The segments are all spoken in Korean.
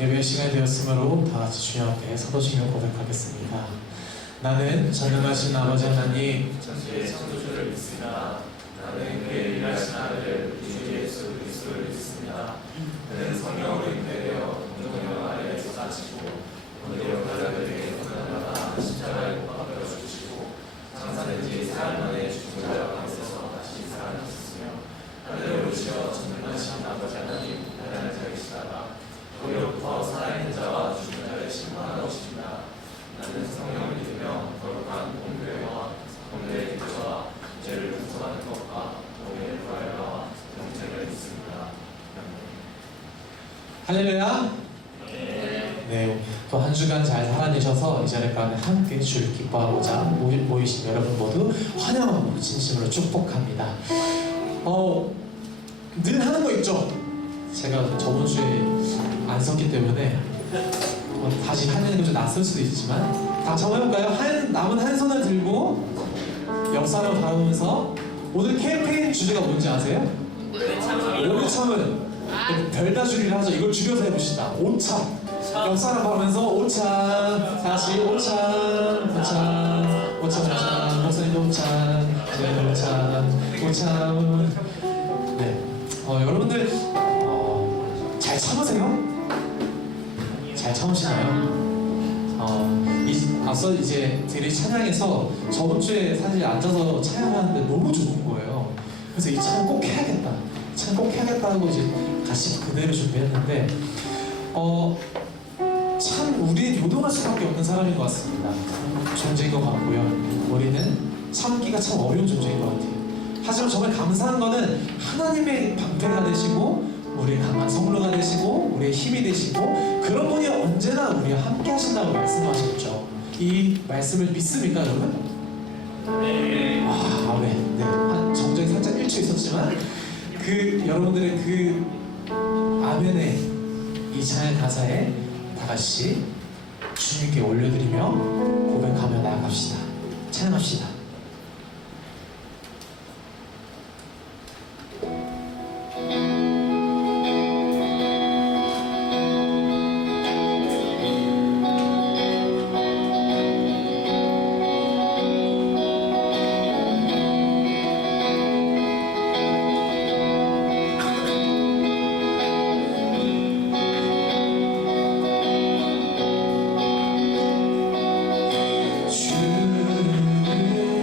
예배 시간이 되었으므로 다 같이 주님 앞에 서도시며 고백하겠습니다. 나는 전능하신 아버지 하나님, 천지의 창조주를 믿습니다. 나는 그의 일하신 아들 주 예수 그리스도를 믿습니다. 그는 성령으로 인도되어 동정녀 아래에서 자치고 본디오 빌라도에게 고난받아 십자가에 못 박혀 죽으시고 장사된 지 사흘 만에 죽은 자 가운데서 다시 살아나셨으며 하늘에 오르시어 전능하신 아버지 하나님 나라를 자기시다가 거기로부터 살아있는 자와 죽은 자를 심판하러 오십니다. 나는 성령을 믿으며 거룩한 공교회와 공교의 기도와 죄를 용서하는 것과 몸의 부활과 영생을 믿습니다. 할렐루야. 네, 또 한 주간 잘 살아내셔서 이 자리까지 함께 주를 기뻐하고자 모이신 여러분 모두 환영하고 진심으로 축복합니다. 늘 하는 거 있죠? 제가 저번 주에 안 썼기 때문에 다시 하는 게 좀 낯설 수도 있지만 다 한번 해볼까요? 남은 한 손을 들고 옆사람을 바라보면서 오늘 캠페인 주제가 뭔지 아세요? 오참은 별다줄이를 하죠. 이걸 줄여서 해봅시다. 오참. 옆사람 바라보면서 오참. 다시 오참. 오참. 오참. 오참. 목사님도 오참. 저희도 오참. 오참. 네. 여러분들 잘 참으세요? 잘 참으시나요? 앞서 이제 드릴 찬양에서 저번 주에 사실 앉아서 찬양하는데 너무 좋은 거예요. 그래서 이 찬양 꼭 해야겠다. 찬양 꼭 해야겠다 하고 이제 같이 그대로 준비했는데 참 우리는 요동할 수밖에 없는 사람인 것 같습니다. 존재인 것 같고요. 우리는 참기가 참 어려운 존재인 것 같아요. 하지만 정말 감사한 거는 하나님의 방패가 되시고 우리의 강한 성로가 되시고 우리의 힘이 되시고 그런 분이 언제나 우리와 함께 하신다고 말씀하셨죠. 이 말씀을 믿습니까 여러분? 네. 아멘. 네. 한 정적이 살짝 1초 있었지만 여러분들의 아멘의 이 찬양 가사에 다 같이 주님께 올려드리며 고백하며 나아갑시다. 찬양합시다. 주를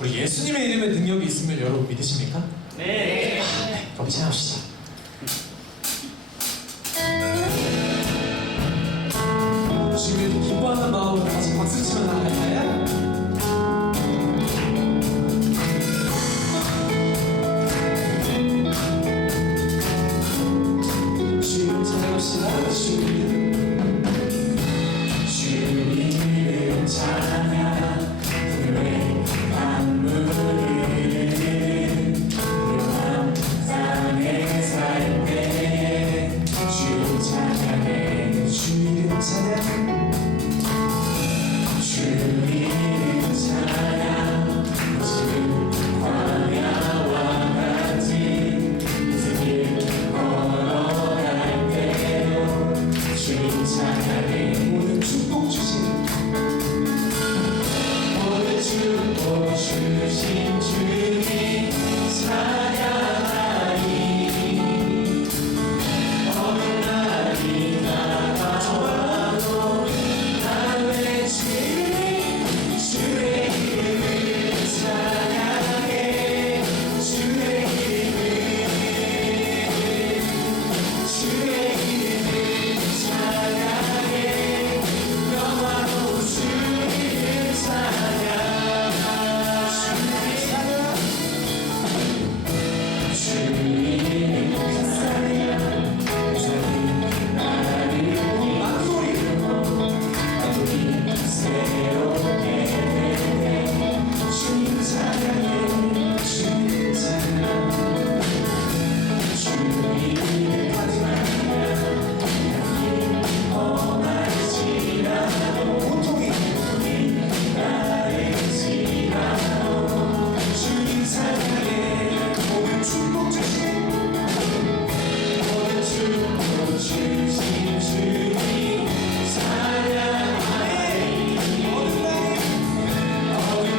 우리 예수님의 이름에 능력이 있음을 여러분 믿으십니까? 네. 그럼 찬양합시다. 지금 이렇게 기뻐하는 마음으로 같이 박수 치며 나갈까요? 주님 찬양합시다. 주님 찬양 그의 만물을 영원 땅에 살 때에 주님 찬양해 주님 찬양 주님 찬양 지금 광야와 같이 이슬길 걸어갈 때요 주님 찬양해 오늘 축복 주신 오늘 축복 주신 주님 찬양하리 어느 날이 나가도 난 외치리 주의 이름을 찬양해 주의 이름을 찬양해 영화로 주를 찬양 주님 찬양 주님 나를 만물이 새롭게 되네 주님 찬양해 주님 찬양 주님 험할지라도 고통이 나를지라도 주님 찬양해 오늘 축복 주신 오늘 축복 주신 주님 찬양하리 어느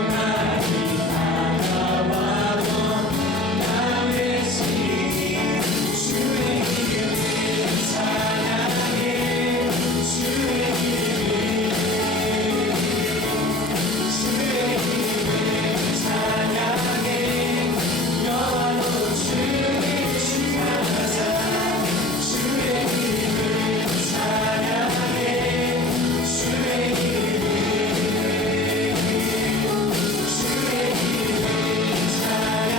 날이 다가와도 나 외치리 주의 이름을 찬양해 주의 이름을 찬양해 영원으로 주를 찬양하자 주의 이름을 찬양해 주의 이름을 찬양해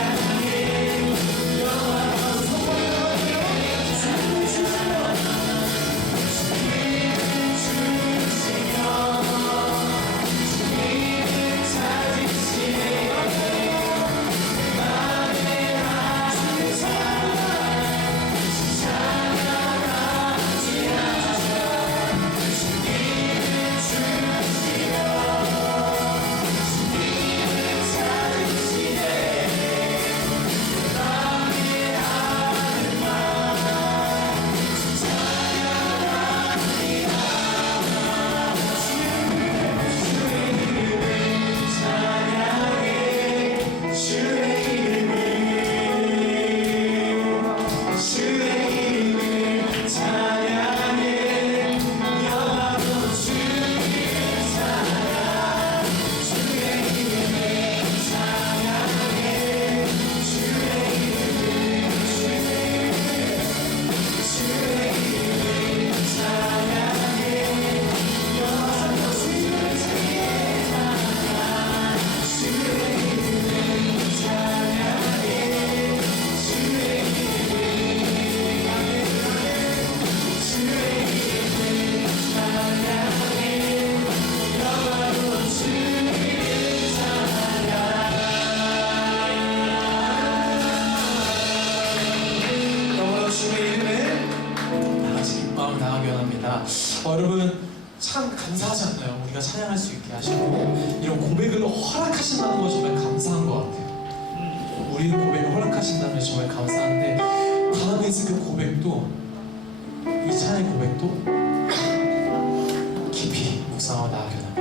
영원으로 주의 이름에 다 같이 마음 나가게 원합니다. 여러분 참 감사하지 않나요? 우리가 찬양할 수 있게 하시고 이런 고백을 허락하신다는 거 정말 감사한 것 같아요. 우리는 고백을 허락하신다는 게 정말 감사한데 다음에 있을 그 고백도 이 찬양의 고백도 깊이 묵상하고 나가게 원합니다.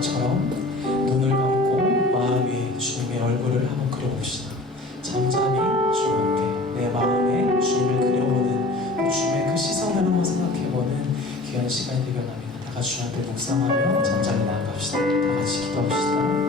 것처럼 눈을 감고 마음에 주님의 얼굴을 한번 그려봅시다. 잠잠히 주와 함께 내 마음에 주님을 그려보는 주님의 그 시선을 한번 생각해보는 귀한 시간이 되길 원합니다. 다 같이 주한테 묵상하며 잠잠히 나아갑시다. 다 같이 기도합시다.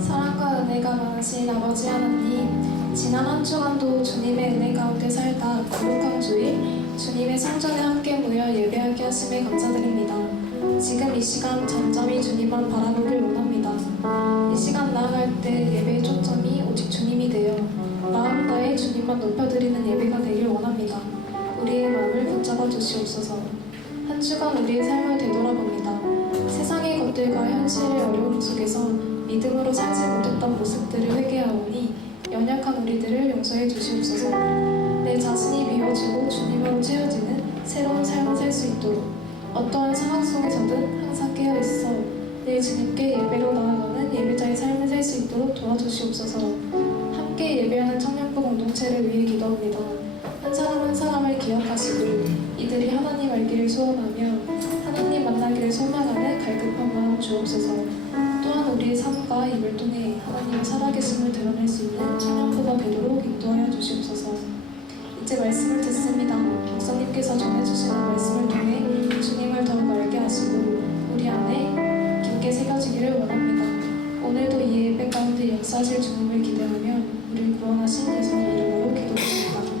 사랑과 은혜가 많으신 아버지 하나님, 지난 한 주간도 주님의 은혜 가운데 살다 거룩한 주일 주님의 성전에 함께 모여 예배하게 하심에 감사드립니다. 지금 이 시간 잠잠히 주님만 바라보길 원합니다. 이 시간 나아갈 때 예배의 초점이 오직 주님이 되어 마음 다해 주님만 높여드리는 예배가 되길 원합니다. 우리의 마음을 붙잡아 주시옵소서. 한 주간 우리의 삶을 되돌아봅니다. 세상의 것들과 현실의 어려움 속에서 믿음으로 살지 못했던 모습들을 회개하오니 연약한 우리들을 용서해 주시옵소서. 내 자신이 비워지고 주님으로 채워지는 새로운 삶을 살 수 있도록 어떠한 상황 속에서든 항상 깨어있어 늘 주님께 예배로 나아가는 예배자의 삶을 살 수 있도록 도와주시옵소서. 함께 예배하는 청년부 공동체를 위해 기도합니다. 한 사람 한 사람을 기억하시고 이들이 하나님 알기를 소원하며 하나님 만나기를 소망하는 갈급한 마음 주옵소서. 또한 우리의 삶과 입을 통해 하나님의 살아계심을 드러낼 수 있는 청년부가 되도록 인도하여 주시옵소서. 이제 말씀을 듣습니다. 목사님께서 전해주시는 말씀을 통해 주님을 더욱 알게 하시고 우리 안에 깊게 새겨지기를 원합니다. 오늘도 이 예배 가운데 역사하실 주님을 기대하며 우리를 구원하신 예수님 이름으로 기도드립니다. 아멘.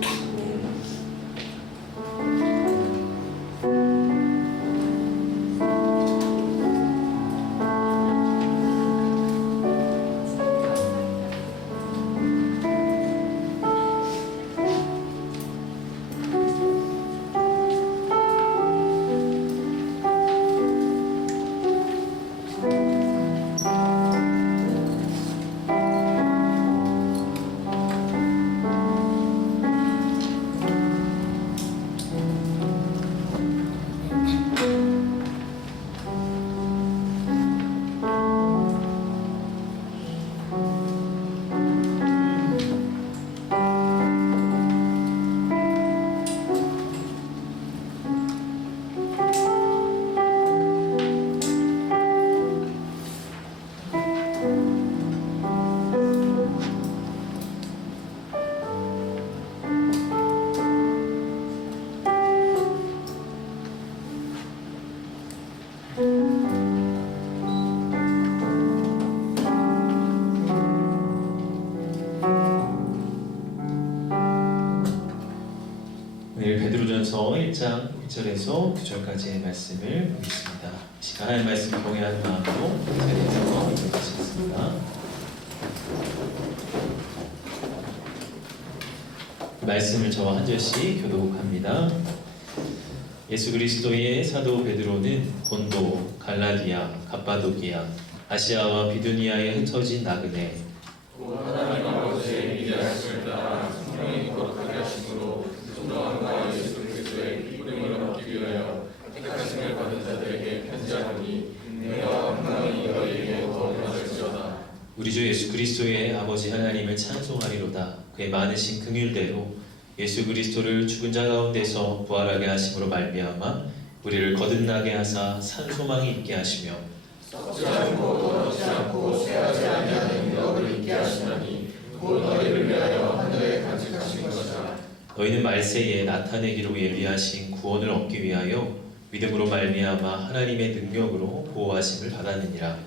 오늘 베드로전서 1장 1절에서 9절까지의 말씀을 보겠습니다. 시간 하나님 말씀 경외하는 마음으로 자리에서 읽어보시겠습니다. 말씀을 저와 한 절씩 교독합니다. 예수 그리스도의 사도 베드로는 본도, 갈라디아, 갑바도기아, 아시아와 비두니아에 흩어진 나그네 하나님 아버지의 위대하심을 따라 성령이 거룩하게 하심으로 존경함과 예수 그리스도의 이름을 얻기 위하여 택하심을 받은 자들에게 편지하노니 은혜와 평강이 너희에게 더하실지어다. 우리 주 예수 그리스도의 아버지 하나님을 찬송하리로다. 그의 많으신 긍휼대로 예수 그리스도를 죽은 자 가운데서 부활하게 하심으로 말미암아 우리를 거듭나게 하사 산 소망이 있게 하시며 썩지 않고 더럽지 않고 쇠하지 아니하는 영을 있게 하시나니 곧 너희를 위하여 하늘에 간직하신 것이라. 너희는 말세에 나타내기로 예비하신 구원을 얻기 위하여 믿음으로 말미암아 하나님의 능력으로 보호하심을 받았느니라.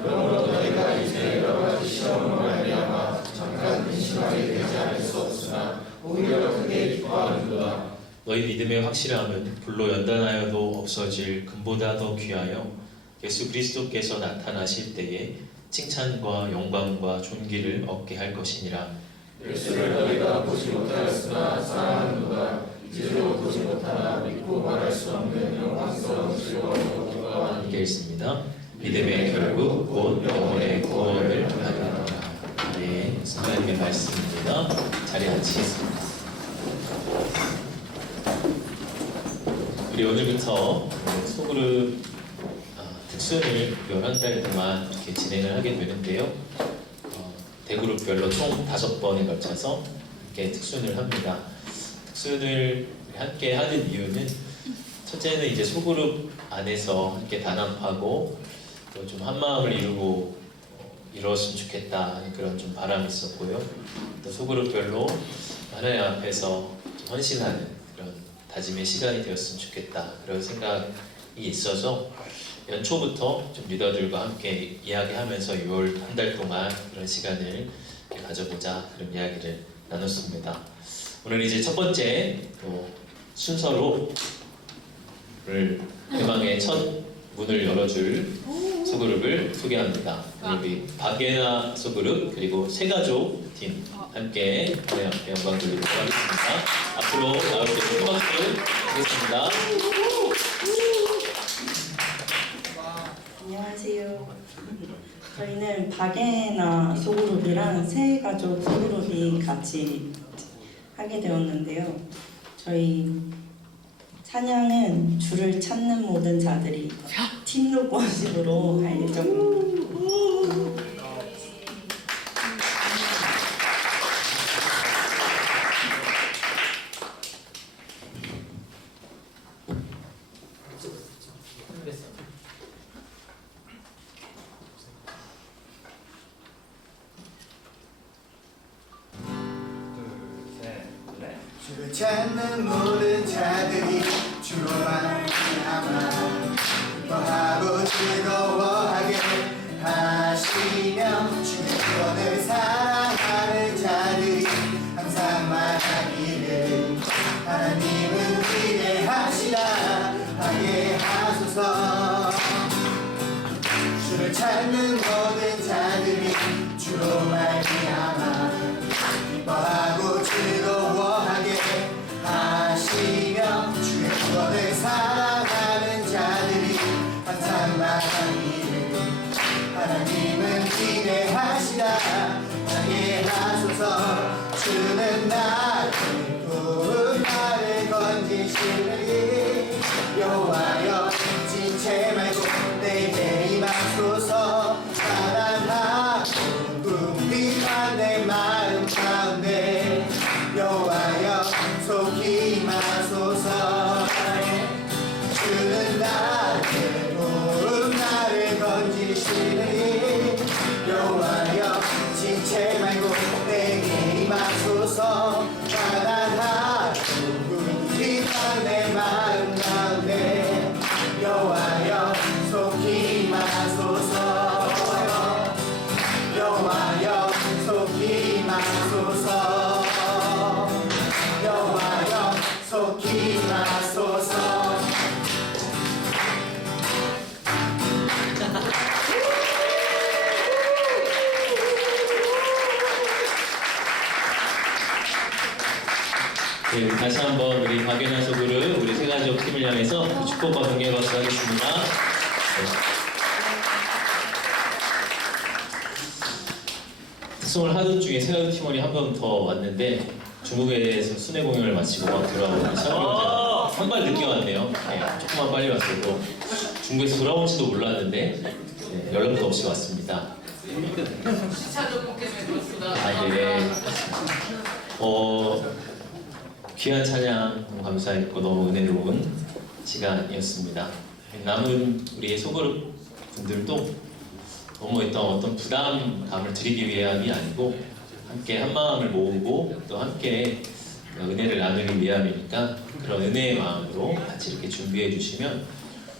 그러므로 너희가 이제 여러 가지 시험으로 말미암아 잠깐 근심하게 되지 않을 수 없으나 오히려 크게 기뻐하는도다. 너희 믿음의 확실함은 불로 연단하여도 없어질 금보다 더 귀하여 예수 그리스도께서 나타나실 때에 칭찬과 영광과 존귀를 얻게 할 것이니라. 예수를 너희가 보지 못하였으나 사랑하는도다. 이제도 보지 못하나 믿고 말할 수 없는 영광 함께 읽습니다. 믿음의 결국 곧 영혼의 구원을 받으리라. 네, 하나님의 말씀입니다. 자리 앉히겠습니다. 우리 오늘부터 소그룹 특순을 11달 동안 이렇게 진행을 하게 되는데요. 대그룹별로 총 5번에 걸쳐서 이렇게 특순을 합니다. 특순을 함께 하는 이유는 첫째는 이제 소그룹 안에서 함께 단합하고 또 좀 한마음을 이루었으면 좋겠다 그런 좀 바람이 있었고요. 또 소그룹별로 하나님 앞에서 좀 헌신하는 그런 다짐의 시간이 되었으면 좋겠다 그런 생각이 있어서 연초부터 좀 리더들과 함께 이야기하면서 6월 한 달 동안 그런 시간을 가져보자 그런 이야기를 나눴습니다. 오늘 이제 첫 번째 또 순서로 대망의 첫 문을 열어줄 소그룹을 소개합니다. 우리 박예나 소그룹 그리고 새가족 팀 함께 하나님 앞에 영광 돌리도록 하겠습니다. 앞으로 나올 때 큰 박수 드리겠습니다. 안녕하세요. 저희는 박예나 소그룹이랑 새가족 소그룹이 같이 하게 되었는데요. 저희 찬양은 주를 찾는 모든 자들이 팀록 원식으로 할 예정입니다. 주를 찾는 모든 자들이 주로 말미암아 기뻐하고 즐거워하게 하시며 주의 구원을 사랑하는 자들이 항상 말하기를 하나님은 위대하시다 하게 하소서. 주를 찾는 모든 자들이 주로 말미암아 기뻐하고 즐거워하게 하시며 주의 구원을 사랑하는 자들이 항상 말하기를 하나님은 위대하시다 하게 하소서. 주는 나를 도운 나를 건지시느니 여호와여 지체 말고 내게 임하소서. 가난하고 궁핍한 내 마음 가운데 여호와여 속히 임하소서. 주는 나를 도움 나를 건지시니 여호와여 지체 말고 내게 임하소서. 가난하고 궁핍한 내 마음 가운데 여호와여 속히 임하소서. 여호와여 속히 임하소서. 여호와여 속히 임하소서. 네, 다시 한번 우리 박예나 소그룹 우리 새가족 팀을 향해서 축복과 동행 박수 하겠습니다. 네. 특송을 하던 중에 새가족 팀원이 한 번 더 왔는데 중국에서 순회 공연을 마치고 막 돌아오면서 한발 늦게 왔네요. 네, 조금만 빨리 왔어도 중국에서 돌아올지도 몰랐는데 네, 연락도 없이 왔습니다. 아, 네. 귀한 찬양 너무 감사했고 너무 은혜로운 시간이었습니다. 남은 우리 소그룹 분들도 너무 어떤 부담감을 드리기 위함이 아니고 함께 한 마음을 모으고 또 함께 은혜를 나누기 위함이니까 그런 은혜의 마음으로 같이 이렇게 준비해 주시면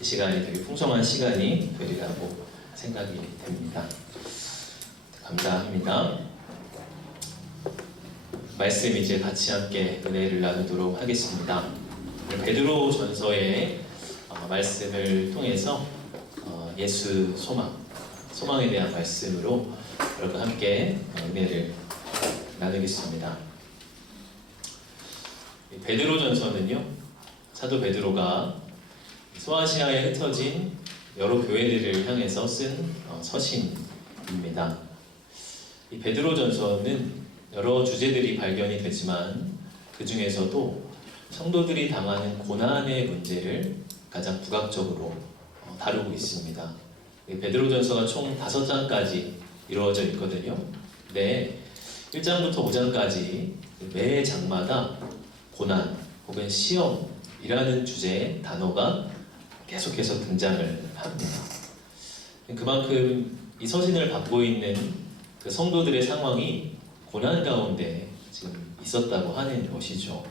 이 시간이 되게 풍성한 시간이 되리라고 생각이 됩니다. 감사합니다. 말씀 이제 같이 함께 은혜를 나누도록 하겠습니다. 베드로 전서의 말씀을 통해서 예수 소망에 대한 말씀으로 여러분 함께 은혜를 나누겠습니다. 베드로 전서는요, 사도 베드로가 소아시아에 흩어진 여러 교회들을 향해서 쓴 서신입니다. 이 베드로전서는 여러 주제들이 발견이 되지만 그 중에서도 성도들이 당하는 고난의 문제를 가장 부각적으로 다루고 있습니다. 이 베드로전서가 총 5장까지 이루어져 있거든요. 네, 1장부터 5장까지 매 장마다 고난 혹은 시험이라는 주제의 단어가 계속해서 등장을 합니다. 그만큼 이 서신을 받고 있는 그 성도들의 상황이 고난 가운데 지금 있었다고 하는 것이죠.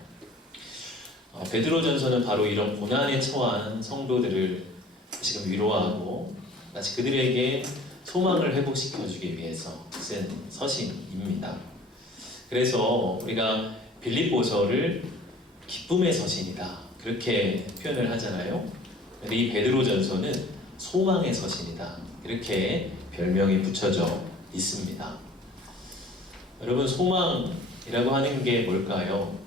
베드로전서는 바로 이런 고난에 처한 성도들을 지금 위로하고 마치 그들에게 소망을 회복시켜주기 위해서 쓴 서신입니다. 그래서 우리가 빌립보서를 기쁨의 서신이다 그렇게 표현을 하잖아요. 근데 이 베드로전서는 소망의 서신이다 이렇게 별명이 붙여져 있습니다. 여러분, 소망이라고 하는 게 뭘까요?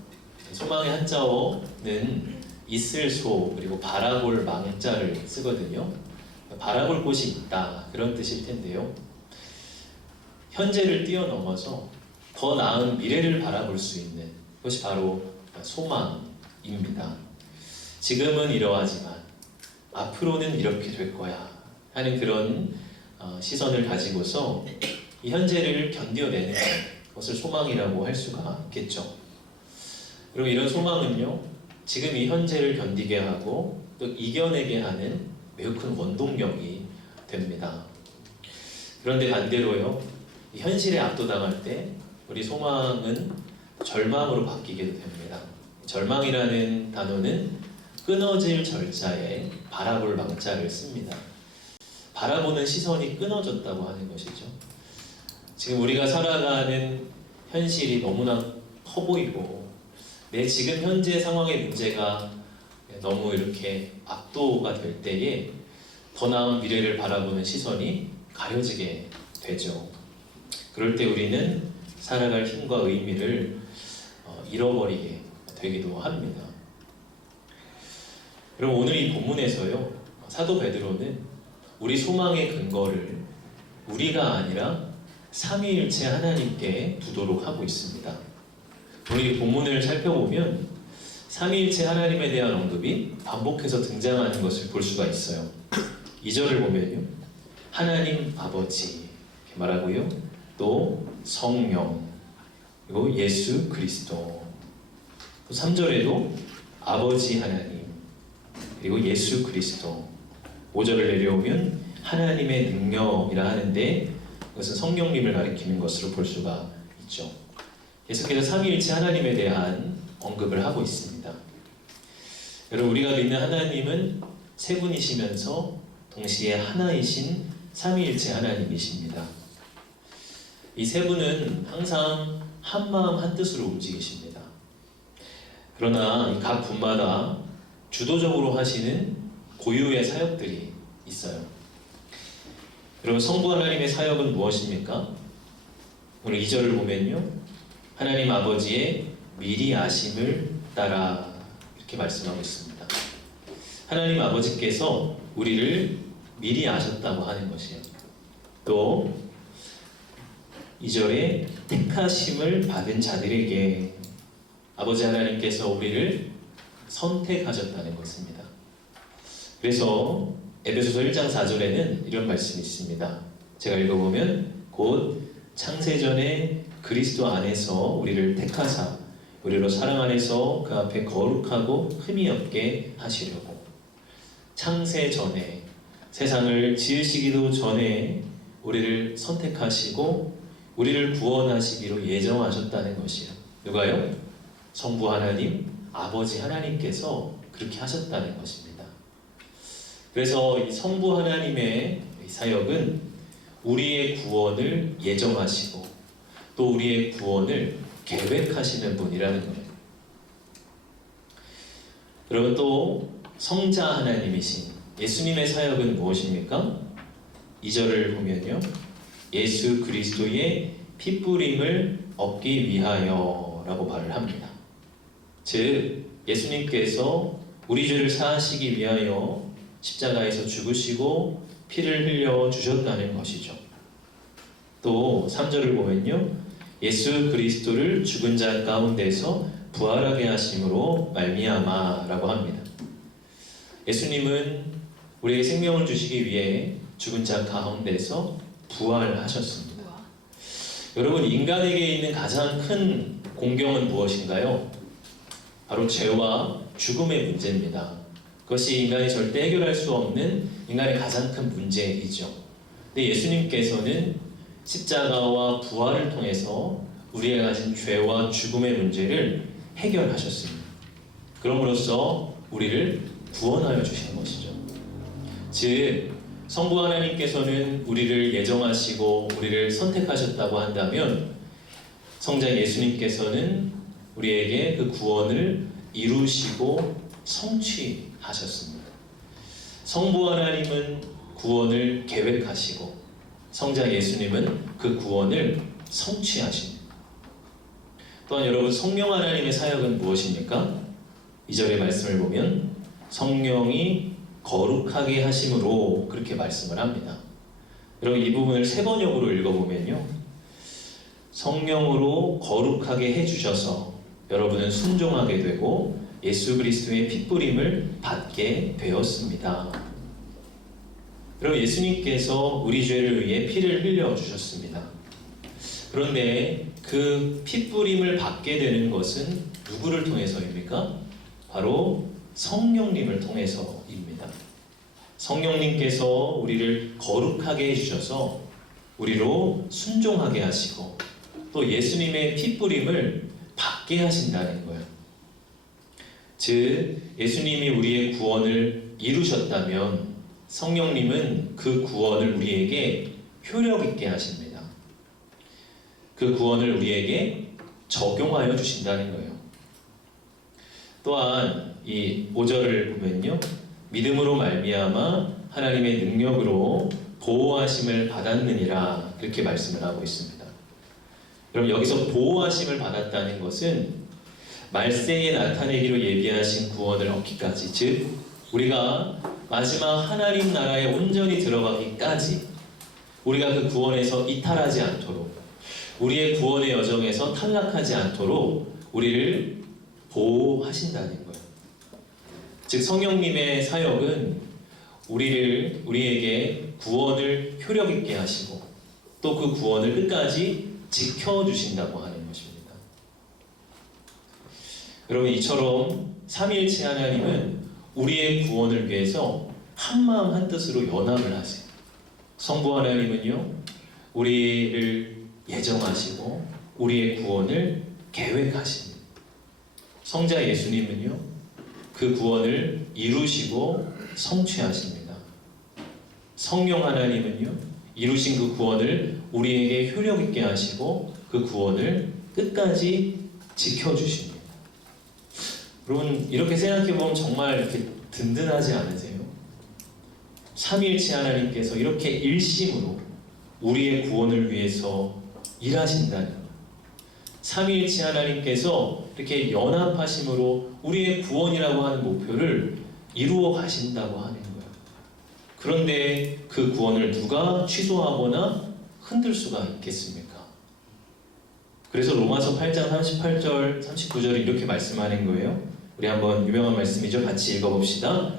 소망의 한자어는 있을 소 그리고 바라볼 망자를 쓰거든요. 바라볼 곳이 있다 그런 뜻일 텐데요. 현재를 뛰어넘어서 더 나은 미래를 바라볼 수 있는 것이 바로 소망입니다. 지금은 이러하지만 앞으로는 이렇게 될 거야 하는 그런 시선을 가지고서 이 현재를 견뎌내는 것을 소망이라고 할 수가 있겠죠. 그리고 이런 소망은요, 지금 이 현재를 견디게 하고 또 이겨내게 하는 매우 큰 원동력이 됩니다. 그런데 반대로요, 이 현실에 압도당할 때 우리 소망은 절망으로 바뀌게 됩니다. 절망이라는 단어는 끊어질 절자에 바라볼 망자를 씁니다. 바라보는 시선이 끊어졌다고 하는 것이죠. 지금 우리가 살아가는 현실이 너무나 커 보이고 내 지금 현재 상황의 문제가 너무 이렇게 압도가 될 때에 더 나은 미래를 바라보는 시선이 가려지게 되죠. 그럴 때 우리는 살아갈 힘과 의미를 잃어버리게 되기도 합니다. 그럼 오늘 이 본문에서요, 사도 베드로는 우리 소망의 근거를 우리가 아니라 삼위일체 하나님께 두도록 하고 있습니다. 우리 본문을 살펴보면 삼위일체 하나님에 대한 언급이 반복해서 등장하는 것을 볼 수가 있어요. 2절을 보면요, 하나님 아버지 이렇게 말하고요, 또 성령, 그리고 예수 그리스도, 또 3절에도 아버지 하나님, 그리고 예수 그리스도, 5절을 내려오면 하나님의 능력이라 하는데 그것은 성령님을 가리키는 것으로 볼 수가 있죠. 계속해서 삼위일체 하나님에 대한 언급을 하고 있습니다. 여러분, 우리가 믿는 하나님은 세 분이시면서 동시에 하나이신 삼위일체 하나님이십니다. 이 세 분은 항상 한 마음 한 뜻으로 움직이십니다. 그러나 각 분마다 주도적으로 하시는 고유의 사역들이 있어요. 여러분, 성부 하나님의 사역은 무엇입니까? 오늘 2절을 보면요, 하나님 아버지의 미리 아심을 따라 이렇게 말씀하고 있습니다. 하나님 아버지께서 우리를 미리 아셨다고 하는 것이에요. 또 2절에 택하심을 받은 자들에게 아버지 하나님께서 우리를 선택하셨다는 것입니다. 그래서 에베소서 1장 4절에는 이런 말씀이 있습니다. 제가 읽어보면 곧 창세전에 그리스도 안에서 우리를 택하사 우리로 사랑 안에서 그 앞에 거룩하고 흠이 없게 하시려고, 창세전에, 세상을 지으시기도 전에 우리를 선택하시고 우리를 구원하시기로 예정하셨다는 것이에요. 누가요? 성부 하나님, 아버지 하나님께서 그렇게 하셨다는 것입니다. 그래서 이 성부 하나님의 사역은 우리의 구원을 예정하시고 또 우리의 구원을 계획하시는 분이라는 거예요. 그리고 또 성자 하나님이신 예수님의 사역은 무엇입니까? 2절을 보면요, 예수 그리스도의 피뿌림을 얻기 위하여 라고 말을 합니다. 즉 예수님께서 우리 죄를 사하시기 위하여 십자가에서 죽으시고 피를 흘려 주셨다는 것이죠. 또 3절을 보면요, 예수 그리스도를 죽은 자 가운데서 부활하게 하심으로 말미암아라고 합니다. 예수님은 우리에게 생명을 주시기 위해 죽은 자 가운데서 부활하셨습니다. 여러분, 인간에게 있는 가장 큰 공경은 무엇인가요? 바로 죄와 죽음의 문제입니다. 그것이 인간이 절대 해결할 수 없는 인간의 가장 큰 문제이죠. 근데 예수님께서는 십자가와 부활을 통해서 우리가 가진 죄와 죽음의 문제를 해결하셨습니다. 그럼으로써 우리를 구원하여 주신 것이죠. 즉, 성부 하나님께서는 우리를 예정하시고 우리를 선택하셨다고 한다면 성자 예수님께서는 우리에게 그 구원을 이루시고 성취하셨습니다. 성부 하나님은 구원을 계획하시고 성자 예수님은 그 구원을 성취하십니다. 또한 여러분, 성령 하나님의 사역은 무엇입니까? 2절의 말씀을 보면 성령이 거룩하게 하심으로 그렇게 말씀을 합니다. 여러분, 이 부분을 세 번역으로 읽어보면요, 성령으로 거룩하게 해주셔서 여러분은 순종하게 되고 예수 그리스도의 핏부림을 받게 되었습니다. 여러분, 예수님께서 우리 죄를 위해 피를 흘려주셨습니다. 그런데 그 핏부림을 받게 되는 것은 누구를 통해서입니까? 바로 성령님을 통해서입니다. 성령님께서 우리를 거룩하게 해주셔서 우리로 순종하게 하시고 또 예수님의 핏부림을 받게 하신다는 거예요. 즉, 예수님이 우리의 구원을 이루셨다면 성령님은 그 구원을 우리에게 효력 있게 하십니다. 그 구원을 우리에게 적용하여 주신다는 거예요. 또한 이 5절을 보면요, 믿음으로 말미암아 하나님의 능력으로 보호하심을 받았느니라, 이렇게 말씀을 하고 있습니다. 그럼 여기서 보호하심을 받았다는 것은 말세에 나타내기로 예비하신 구원을 얻기까지, 즉 우리가 마지막 하나님 나라에 온전히 들어가기까지 우리가 그 구원에서 이탈하지 않도록, 우리의 구원의 여정에서 탈락하지 않도록 우리를 보호하신다는 거예요. 즉, 성령님의 사역은 우리에게 구원을 효력 있게 하시고 또 그 구원을 끝까지 지켜주신다고 하는 것입니다. 여러분, 이처럼 삼위일체 하나님은 우리의 구원을 위해서 한마음 한뜻으로 연합을 하세요. 성부 하나님은요, 우리를 예정하시고 우리의 구원을 계획하십니다. 성자 예수님은요, 그 구원을 이루시고 성취하십니다. 성령 하나님은요, 이루신 그 구원을 우리에게 효력 있게 하시고 그 구원을 끝까지 지켜주십니다. 여러분, 이렇게 생각해보면 정말 이렇게 든든하지 않으세요? 삼위일체 하나님께서 이렇게 일심으로 우리의 구원을 위해서 일하신다는 것, 삼위일체 하나님께서 이렇게 연합하심으로 우리의 구원이라고 하는 목표를 이루어 가신다고 하는 거예요. 그런데 그 구원을 누가 취소하거나 흔들 수가 있겠습니까? 그래서 로마서 8장 38절, 39절에 이렇게 말씀하는 거예요. 우리 한번 유명한 말씀이죠. 같이 읽어봅시다.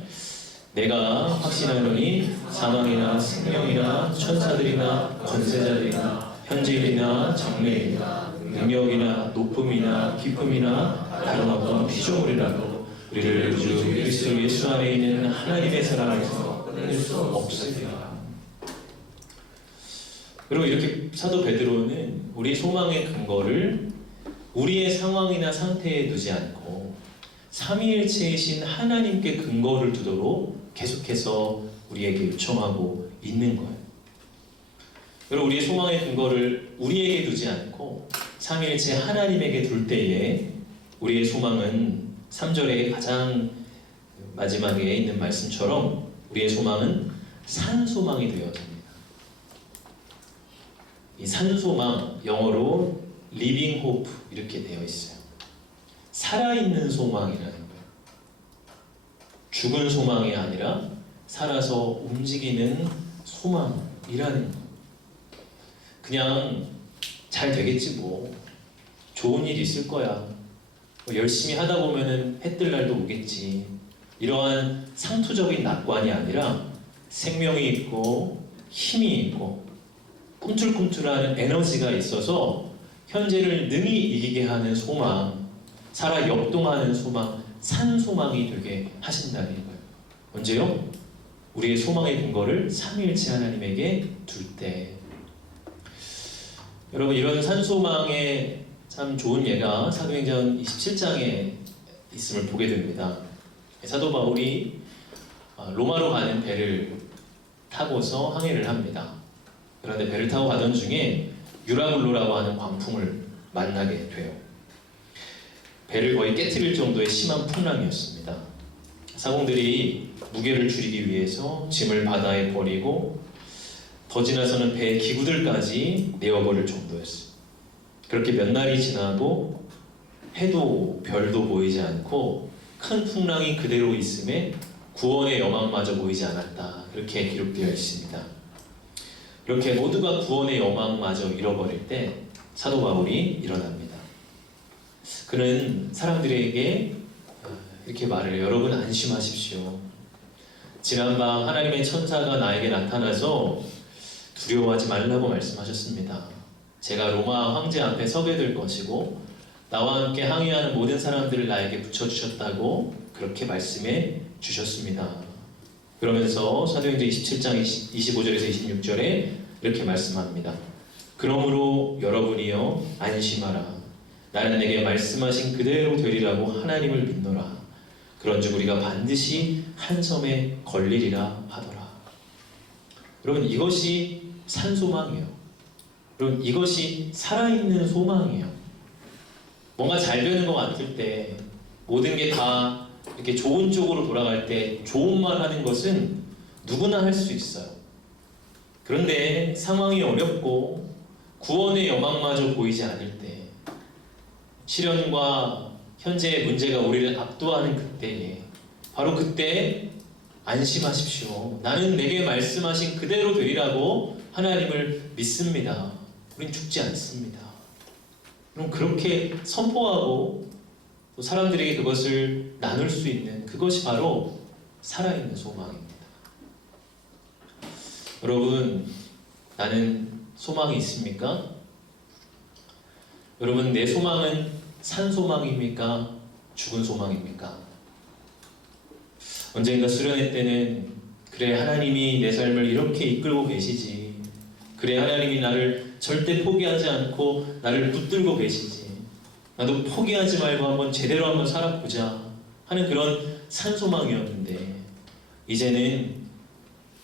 내가 확신하노니 사망이나 생명이나 천사들이나 권세자들이나 현재이나 장래이나 능력이나 높음이나 깊음이나 다른 어떤 피조물이라도 우리를 우주 그리스도 예수 안에 있는 하나님의 사랑에서 끊을 수 없으리라. 그리고 이렇게 사도 베드로는 우리 소망의 근거를 우리의 상황이나 상태에 두지 않고 삼위일체이신 하나님께 근거를 두도록 계속해서 우리에게 요청하고 있는 거예요. 그리고 우리의 소망의 근거를 우리에게 두지 않고 삼위일체 하나님에게 둘 때에 우리의 소망은 3절의 가장 마지막에 있는 말씀처럼 우리의 소망은 산소망이 되어집니다. 이 산소망, 영어로 living hope 이렇게 되어 있어요. 살아있는 소망이라는 거예요. 죽은 소망이 아니라 살아서 움직이는 소망이라는 거. 그냥 잘 되겠지 뭐, 좋은 일 있을 거야, 뭐 열심히 하다 보면은 해 뜰 날도 오겠지, 이러한 상투적인 낙관이 아니라 생명이 있고 힘이 있고 꿈틀꿈틀하는 에너지가 있어서 현재를 능히 이기게 하는 소망, 살아 역동하는 소망, 산 소망이 되게 하신다는 거예요. 언제요? 우리의 소망의 근거를 삼위일체 하나님에게 둘 때. 여러분, 이런 산 소망의 참 좋은 예가 사도행전 27장에 있음을 보게 됩니다. 사도 바울이 로마로 가는 배를 타고서 항해를 합니다. 그런데 배를 타고 가던 중에 유라굴로라고 하는 광풍을 만나게 돼요. 배를 거의 깨트릴 정도의 심한 풍랑이었습니다. 사공들이 무게를 줄이기 위해서 짐을 바다에 버리고 더 지나서는 배의 기구들까지 내어버릴 정도였어요. 그렇게 몇 날이 지나고 해도 별도 보이지 않고 큰 풍랑이 그대로 있음에 구원의 여망마저 보이지 않았다, 그렇게 기록되어 있습니다. 이렇게 모두가 구원의 여망마저 잃어버릴 때 사도 바울이 일어납니다. 그는 사람들에게 이렇게 말을 해요. 여러분 안심하십시오. 지난밤 하나님의 천사가 나에게 나타나서 두려워하지 말라고 말씀하셨습니다. 제가 로마 황제 앞에 서게 될 것이고 나와 함께 항해하는 모든 사람들을 나에게 붙여주셨다고 그렇게 말씀해 주셨습니다. 그러면서 사도행전 27장 25절에서 26절에 이렇게 말씀합니다. 그러므로 여러분이여 안심하라. 나는 내게 말씀하신 그대로 되리라고 하나님을 믿노라. 그런즉 우리가 반드시 한 섬에 걸리리라 하더라. 여러분, 이것이 산소망이에요. 여러분, 이것이 살아있는 소망이에요. 뭔가 잘 되는 것 같을 때, 모든 게 다 이렇게 좋은 쪽으로 돌아갈 때 좋은 말 하는 것은 누구나 할 수 있어요. 그런데 상황이 어렵고 구원의 여망마저 보이지 않을 때, 시련과 현재의 문제가 우리를 압도하는 그때에, 바로 그때 안심하십시오. 나는 내게 말씀하신 그대로 되리라고 하나님을 믿습니다. 우린 죽지 않습니다. 그럼 그렇게 선포하고 또 사람들에게 그것을 나눌 수 있는 그것이 바로 살아있는 소망입니다. 여러분, 나는 소망이 있습니까? 여러분, 내 소망은 산 소망입니까? 죽은 소망입니까? 언젠가 수련회 때는 그래, 하나님이 내 삶을 이렇게 이끌고 계시지, 그래, 하나님이 나를 절대 포기하지 않고 나를 붙들고 계시지, 나도 포기하지 말고 한번 제대로 한번 살아보자 하는 그런 산소망이었는데, 이제는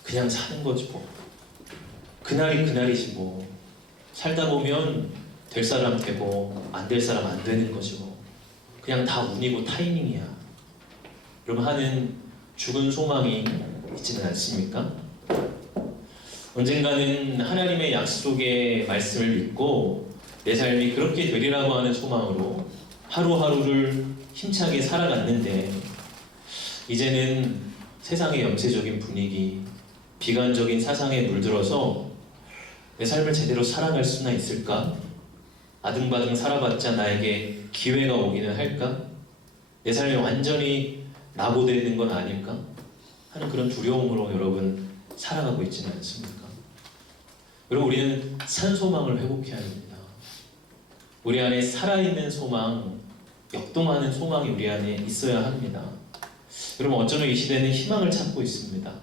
그냥 사는 거지 뭐, 그날이 그날이지 뭐, 살다 보면 될 사람 되고 안 될 사람 안 되는 거지 뭐, 그냥 다 운이고 타이밍이야, 그럼 하는 죽은 소망이 있지는 않습니까? 언젠가는 하나님의 약속의 말씀을 믿고 내 삶이 그렇게 되리라고 하는 소망으로 하루하루를 힘차게 살아갔는데, 이제는 세상의 염세적인 분위기, 비관적인 사상에 물들어서 내 삶을 제대로 살아갈 수나 있을까? 아등바등 살아봤자 나에게 기회가 오기는 할까? 내 삶이 완전히 낙오되는 건 아닐까? 하는 그런 두려움으로 여러분 살아가고 있지는 않습니까? 여러분, 우리는 산소망을 회복해야 합니다. 우리 안에 살아있는 소망, 역동하는 소망이 우리 안에 있어야 합니다. 여러분, 어쩌면 이 시대는 희망을 찾고 있습니다.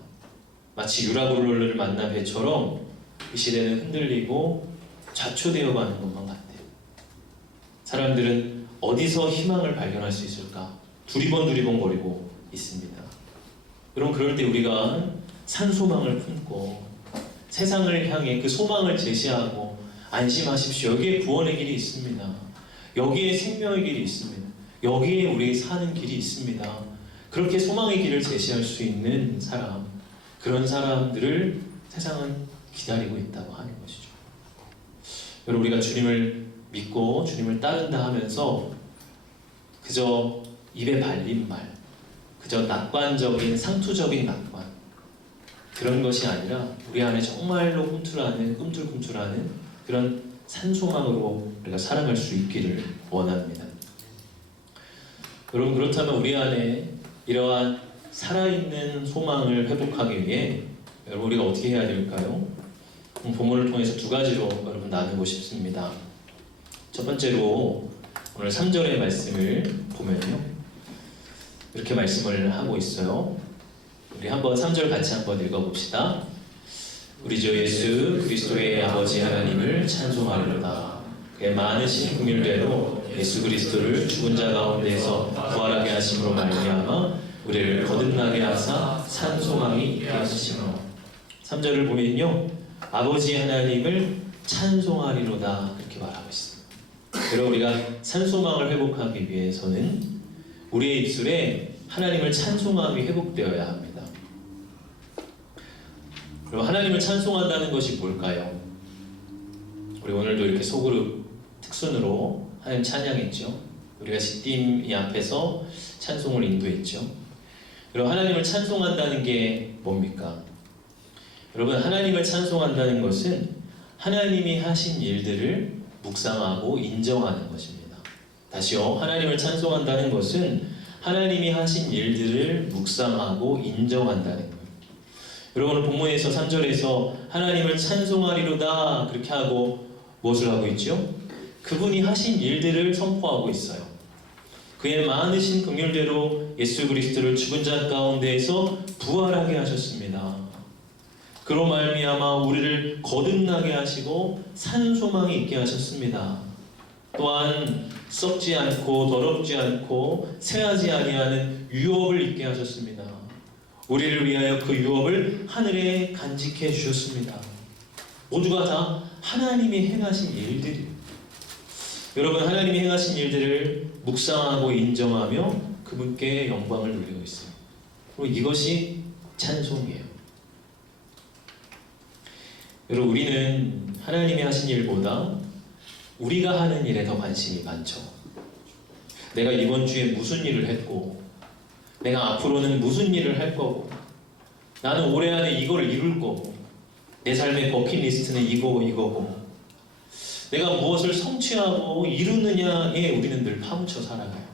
마치 유라굴로를 만난 배처럼 이 시대는 흔들리고 좌초되어 가는 것만 같아요. 사람들은 어디서 희망을 발견할 수 있을까? 두리번거리고 있습니다. 여러분, 그럴 때 우리가 산소망을 품고 세상을 향해 그 소망을 제시하고 안심하십시오. 여기에 구원의 길이 있습니다. 여기에 생명의 길이 있습니다. 여기에 우리 사는 길이 있습니다. 그렇게 소망의 길을 제시할 수 있는 사람, 그런 사람들을 세상은 기다리고 있다고 하는 것이죠. 여러분, 우리가 주님을 믿고 주님을 따른다 하면서 그저 입에 발린 말, 그저 낙관적인 상투적인 낙관 그런 것이 아니라 우리 안에 정말로 꿈틀꿈틀하는 그런 산소망으로 우리가 살아갈 수 있기를 원합니다. 여러분, 그렇다면 우리 안에 이러한 살아있는 소망을 회복하기 위해 여러분 우리가 어떻게 해야 될까요? 본문을 통해서 두 가지로 여러분 나누고 싶습니다. 첫 번째로 오늘 3절의 말씀을 보면요, 이렇게 말씀을 하고 있어요. 우리 한번 3절 같이 한번 읽어봅시다. 우리 주 예수 그리스도의 아버지 하나님을 찬송하리로다. 그의 많으신 긍휼대로 예수 그리스도를 죽은 자 가운데에서 부활하게 하심으로 말미암아 우리를 거듭나게 하사 산 소망이 있게 하시므로. 3절을 보면요, 아버지 하나님을 찬송하리로다 이렇게 말하고 있습니다. 그리고 우리가 산 소망을 회복하기 위해서는 우리의 입술에 하나님을 찬송함이 회복되어야 합니다. 그리고 하나님을 찬송한다는 것이 뭘까요? 우리 오늘도 이렇게 소그룹 특순으로 하나님 찬양했죠. 우리가 집팀 이 앞에서 찬송을 인도했죠. 그리고 하나님을 찬송한다는 게 뭡니까? 여러분, 하나님을 찬송한다는 것은 하나님이 하신 일들을 묵상하고 인정하는 것입니다. 다시요, 하나님을 찬송한다는 것은 하나님이 하신 일들을 묵상하고 인정한다는 거예요. 여러분, 본문에서 3절에서 하나님을 찬송하리로다 그렇게 하고 무엇을 하고 있죠? 그분이 하신 일들을 선포하고 있어요. 그의 많으신 긍휼대로 예수 그리스도를 죽은 자 가운데에서 부활하게 하셨습니다. 그로 말미암아 우리를 거듭나게 하시고 산 소망이 있게 하셨습니다. 또한 썩지 않고 더럽지 않고 새하지 아니하는 유업을 있게 하셨습니다. 우리를 위하여 그 유업을 하늘에 간직해 주셨습니다. 모두가 다 하나님이 행하신 일들이에요. 여러분, 하나님이 행하신 일들을 묵상하고 인정하며 그분께 영광을 돌리고 있어요. 그리고 이것이 찬송이에요. 여러분, 우리는 하나님이 하신 일보다 우리가 하는 일에 더 관심이 많죠. 내가 이번 주에 무슨 일을 했고, 내가 앞으로는 무슨 일을 할 거고, 나는 올해 안에 이거를 이룰 거고, 내 삶의 버킷리스트는 이거고, 내가 무엇을 성취하고 이루느냐에 우리는 늘 파묻혀 살아가요.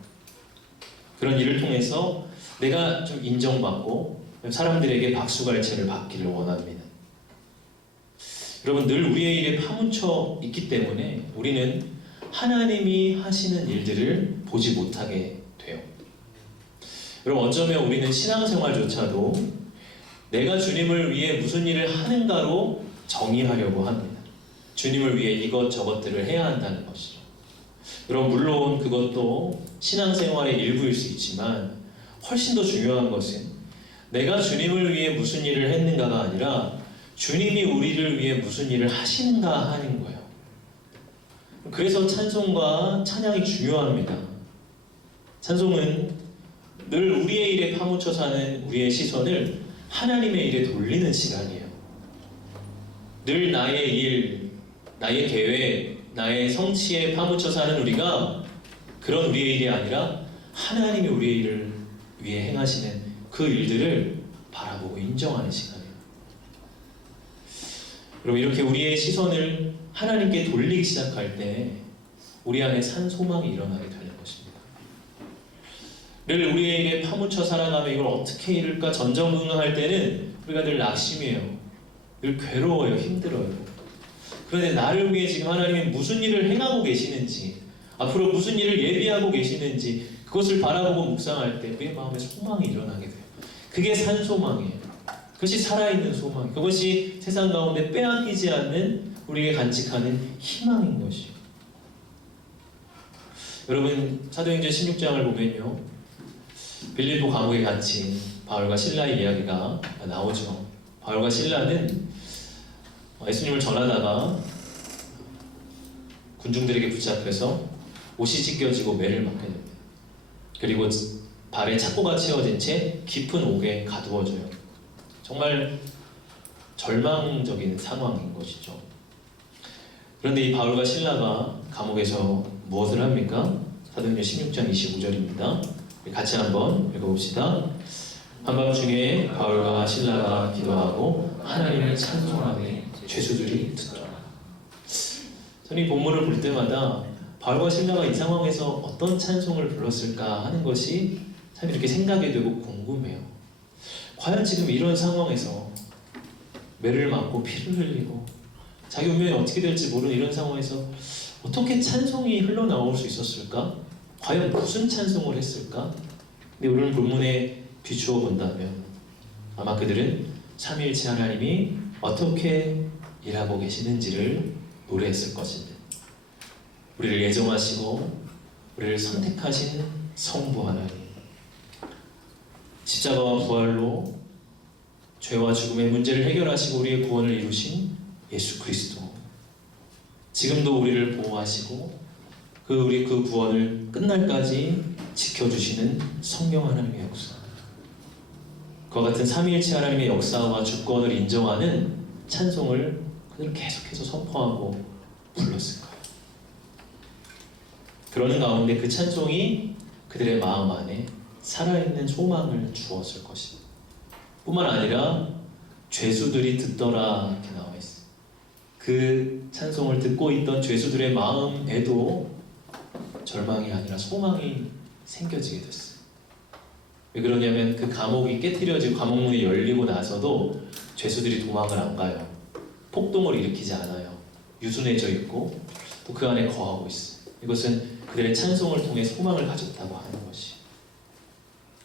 그런 일을 통해서 내가 좀 인정받고 사람들에게 박수갈채를 받기를 원합니다. 여러분, 늘 우리의 일에 파묻혀 있기 때문에 우리는 하나님이 하시는 일들을 보지 못하게 돼요. 여러분, 어쩌면 우리는 신앙생활조차도 내가 주님을 위해 무슨 일을 하는가로 정의하려고 합니다. 주님을 위해 이것저것들을 해야 한다는 것이죠. 여러분, 물론 그것도 신앙생활의 일부일 수 있지만 훨씬 더 중요한 것은 내가 주님을 위해 무슨 일을 했는가가 아니라 주님이 우리를 위해 무슨 일을 하시는가 하는 거예요. 그래서 찬송과 찬양이 중요합니다. 찬송은 늘 우리의 일에 파묻혀 사는 우리의 시선을 하나님의 일에 돌리는 시간이에요. 늘 나의 일, 나의 계획, 나의 성취에 파묻혀 사는 우리가 그런 우리의 일이 아니라 하나님이 우리의 일을 위해 행하시는 그 일들을 바라보고 인정하는 시간이에요. 그럼 이렇게 우리의 시선을 하나님께 돌리기 시작할 때 우리 안에 산 소망이 일어나게 되는 것입니다. 늘 우리의 일에 파묻혀 살아가며 이걸 어떻게 이룰까 전전긍긍할 때는 우리가 늘 낙심해요. 늘 괴로워요. 힘들어요. 그런데 나를 위해 지금 하나님이 무슨 일을 행하고 계시는지, 앞으로 무슨 일을 예비하고 계시는지 그것을 바라보고 묵상할 때 우리의 마음에 소망이 일어나게 돼요. 그게 산 소망이에요. 그것이 살아있는 소망, 그것이 세상 가운데 빼앗기지 않는 우리에게 간직하는 희망인 것이에요. 여러분, 사도행전 16장을 보면요, 빌립보 감옥에 갇힌 바울과 실라의 이야기가 나오죠. 바울과 실라는 예수님을 전하다가 군중들에게 붙잡혀서 옷이 찢겨지고 매를 맞게 됩니다. 그리고 발에 착고가 채워진 채 깊은 옥에 가두어져요. 정말 절망적인 상황인 것이죠. 그런데 이 바울과 실라가 감옥에서 무엇을 합니까? 사도행전 16장 25절입니다. 같이 한번 읽어봅시다. 한밤중에 바울과 실라가 기도하고 하나님을 찬송하니 죄수들이 듣더라. 저는 이 본문을 볼 때마다 바울과 실라가 이 상황에서 어떤 찬송을 불렀을까 하는 것이 참 이렇게 생각이 되고 궁금해요. 과연 지금 이런 상황에서 매를 맞고 피를 흘리고 자기 운명이 어떻게 될지 모르는 이런 상황에서 어떻게 찬송이 흘러나올 수 있었을까? 과연 무슨 찬송을 했을까? 근데 오늘 본문에 비추어 본다면 아마 그들은 삼위일체 하나님이 어떻게 일하고 계시는지를 노래했을 것입니다. 우리를 예정하시고 우리를 선택하신 성부 하나님, 십자가와 부활로 죄와 죽음의 문제를 해결하시고 우리의 구원을 이루신 예수 그리스도, 지금도 우리를 보호하시고 우리 그 구원을 끝날까지 지켜주시는 성령 하나님의 역사, 그와 같은 삼위일체 하나님의 역사와 주권을 인정하는 찬송을 그들은 계속해서 선포하고 불렀을 거예요. 그러는 가운데 그 찬송이 그들의 마음 안에 살아있는 소망을 주었을 것입니다. 뿐만 아니라 죄수들이 듣더라 이렇게 나와 있어요. 그 찬송을 듣고 있던 죄수들의 마음에도 절망이 아니라 소망이 생겨지게 됐어요. 왜 그러냐면 그 감옥이 깨트려지고 감옥문이 열리고 나서도 죄수들이 도망을 안 가요. 폭동을 일으키지 않아요. 유순해져 있고 또 그 안에 거하고 있어요. 이것은 그들의 찬송을 통해 소망을 가졌다고 하는 것이.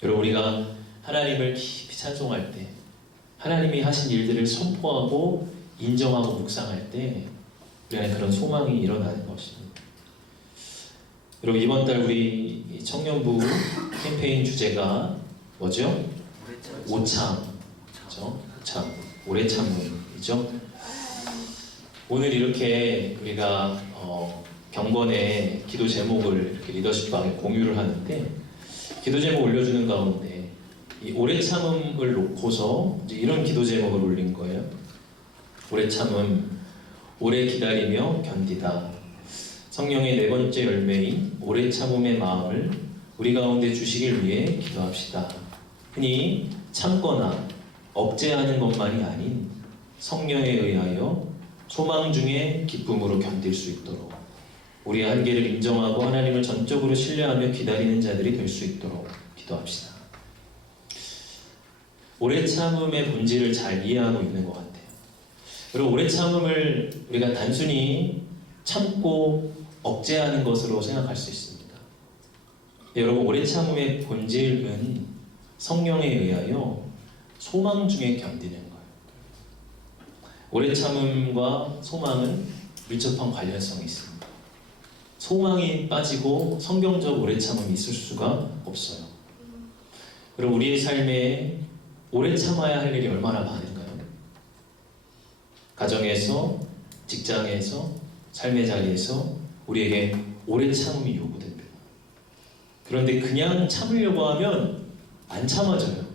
여러분, 우리가 하나님을 깊이 찬송할 때, 하나님이 하신 일들을 선포하고 인정하고 묵상할 때 우리 안에 그런 소망이 일어나는 것입니다. 여러분, 이번 달 우리 청년부 캠페인 주제가 뭐죠? 오참, 그렇죠? 참, 오래 참음이죠. 오늘 이렇게 우리가 경건의 기도 제목을 이렇게 리더십방에 공유를 하는데, 기도 제목 올려주는 가운데 이 오래 참음을 놓고서 이제 이런 기도 제목을 올린 거예요. 오래 참음, 오래 기다리며 견디다. 성령의 네 번째 열매인 오래 참음의 마음을 우리 가운데 주시길 위해 기도합시다. 흔히 참거나 억제하는 것만이 아닌 성령에 의하여 소망 중에 기쁨으로 견딜 수 있도록, 우리의 한계를 인정하고 하나님을 전적으로 신뢰하며 기다리는 자들이 될 수 있도록 기도합시다. 오래 참음의 본질을 잘 이해하고 있는 것 같아요. 그리고 오래 참음을 우리가 단순히 참고 억제하는 것으로 생각할 수 있습니다. 여러분, 오래 참음의 본질은 성령에 의하여 소망 중에 견디는 거예요. 오래 참음과 소망은 밀접한 관련성이 있습니다. 소망이 빠지고 성경적 오래 참음이 있을 수가 없어요. 그럼 우리의 삶에 오래 참아야 할 일이 얼마나 많은가요? 가정에서, 직장에서, 삶의 자리에서 우리에게 오래 참음이 요구됩니다. 그런데 그냥 참으려고 하면 안 참아져요.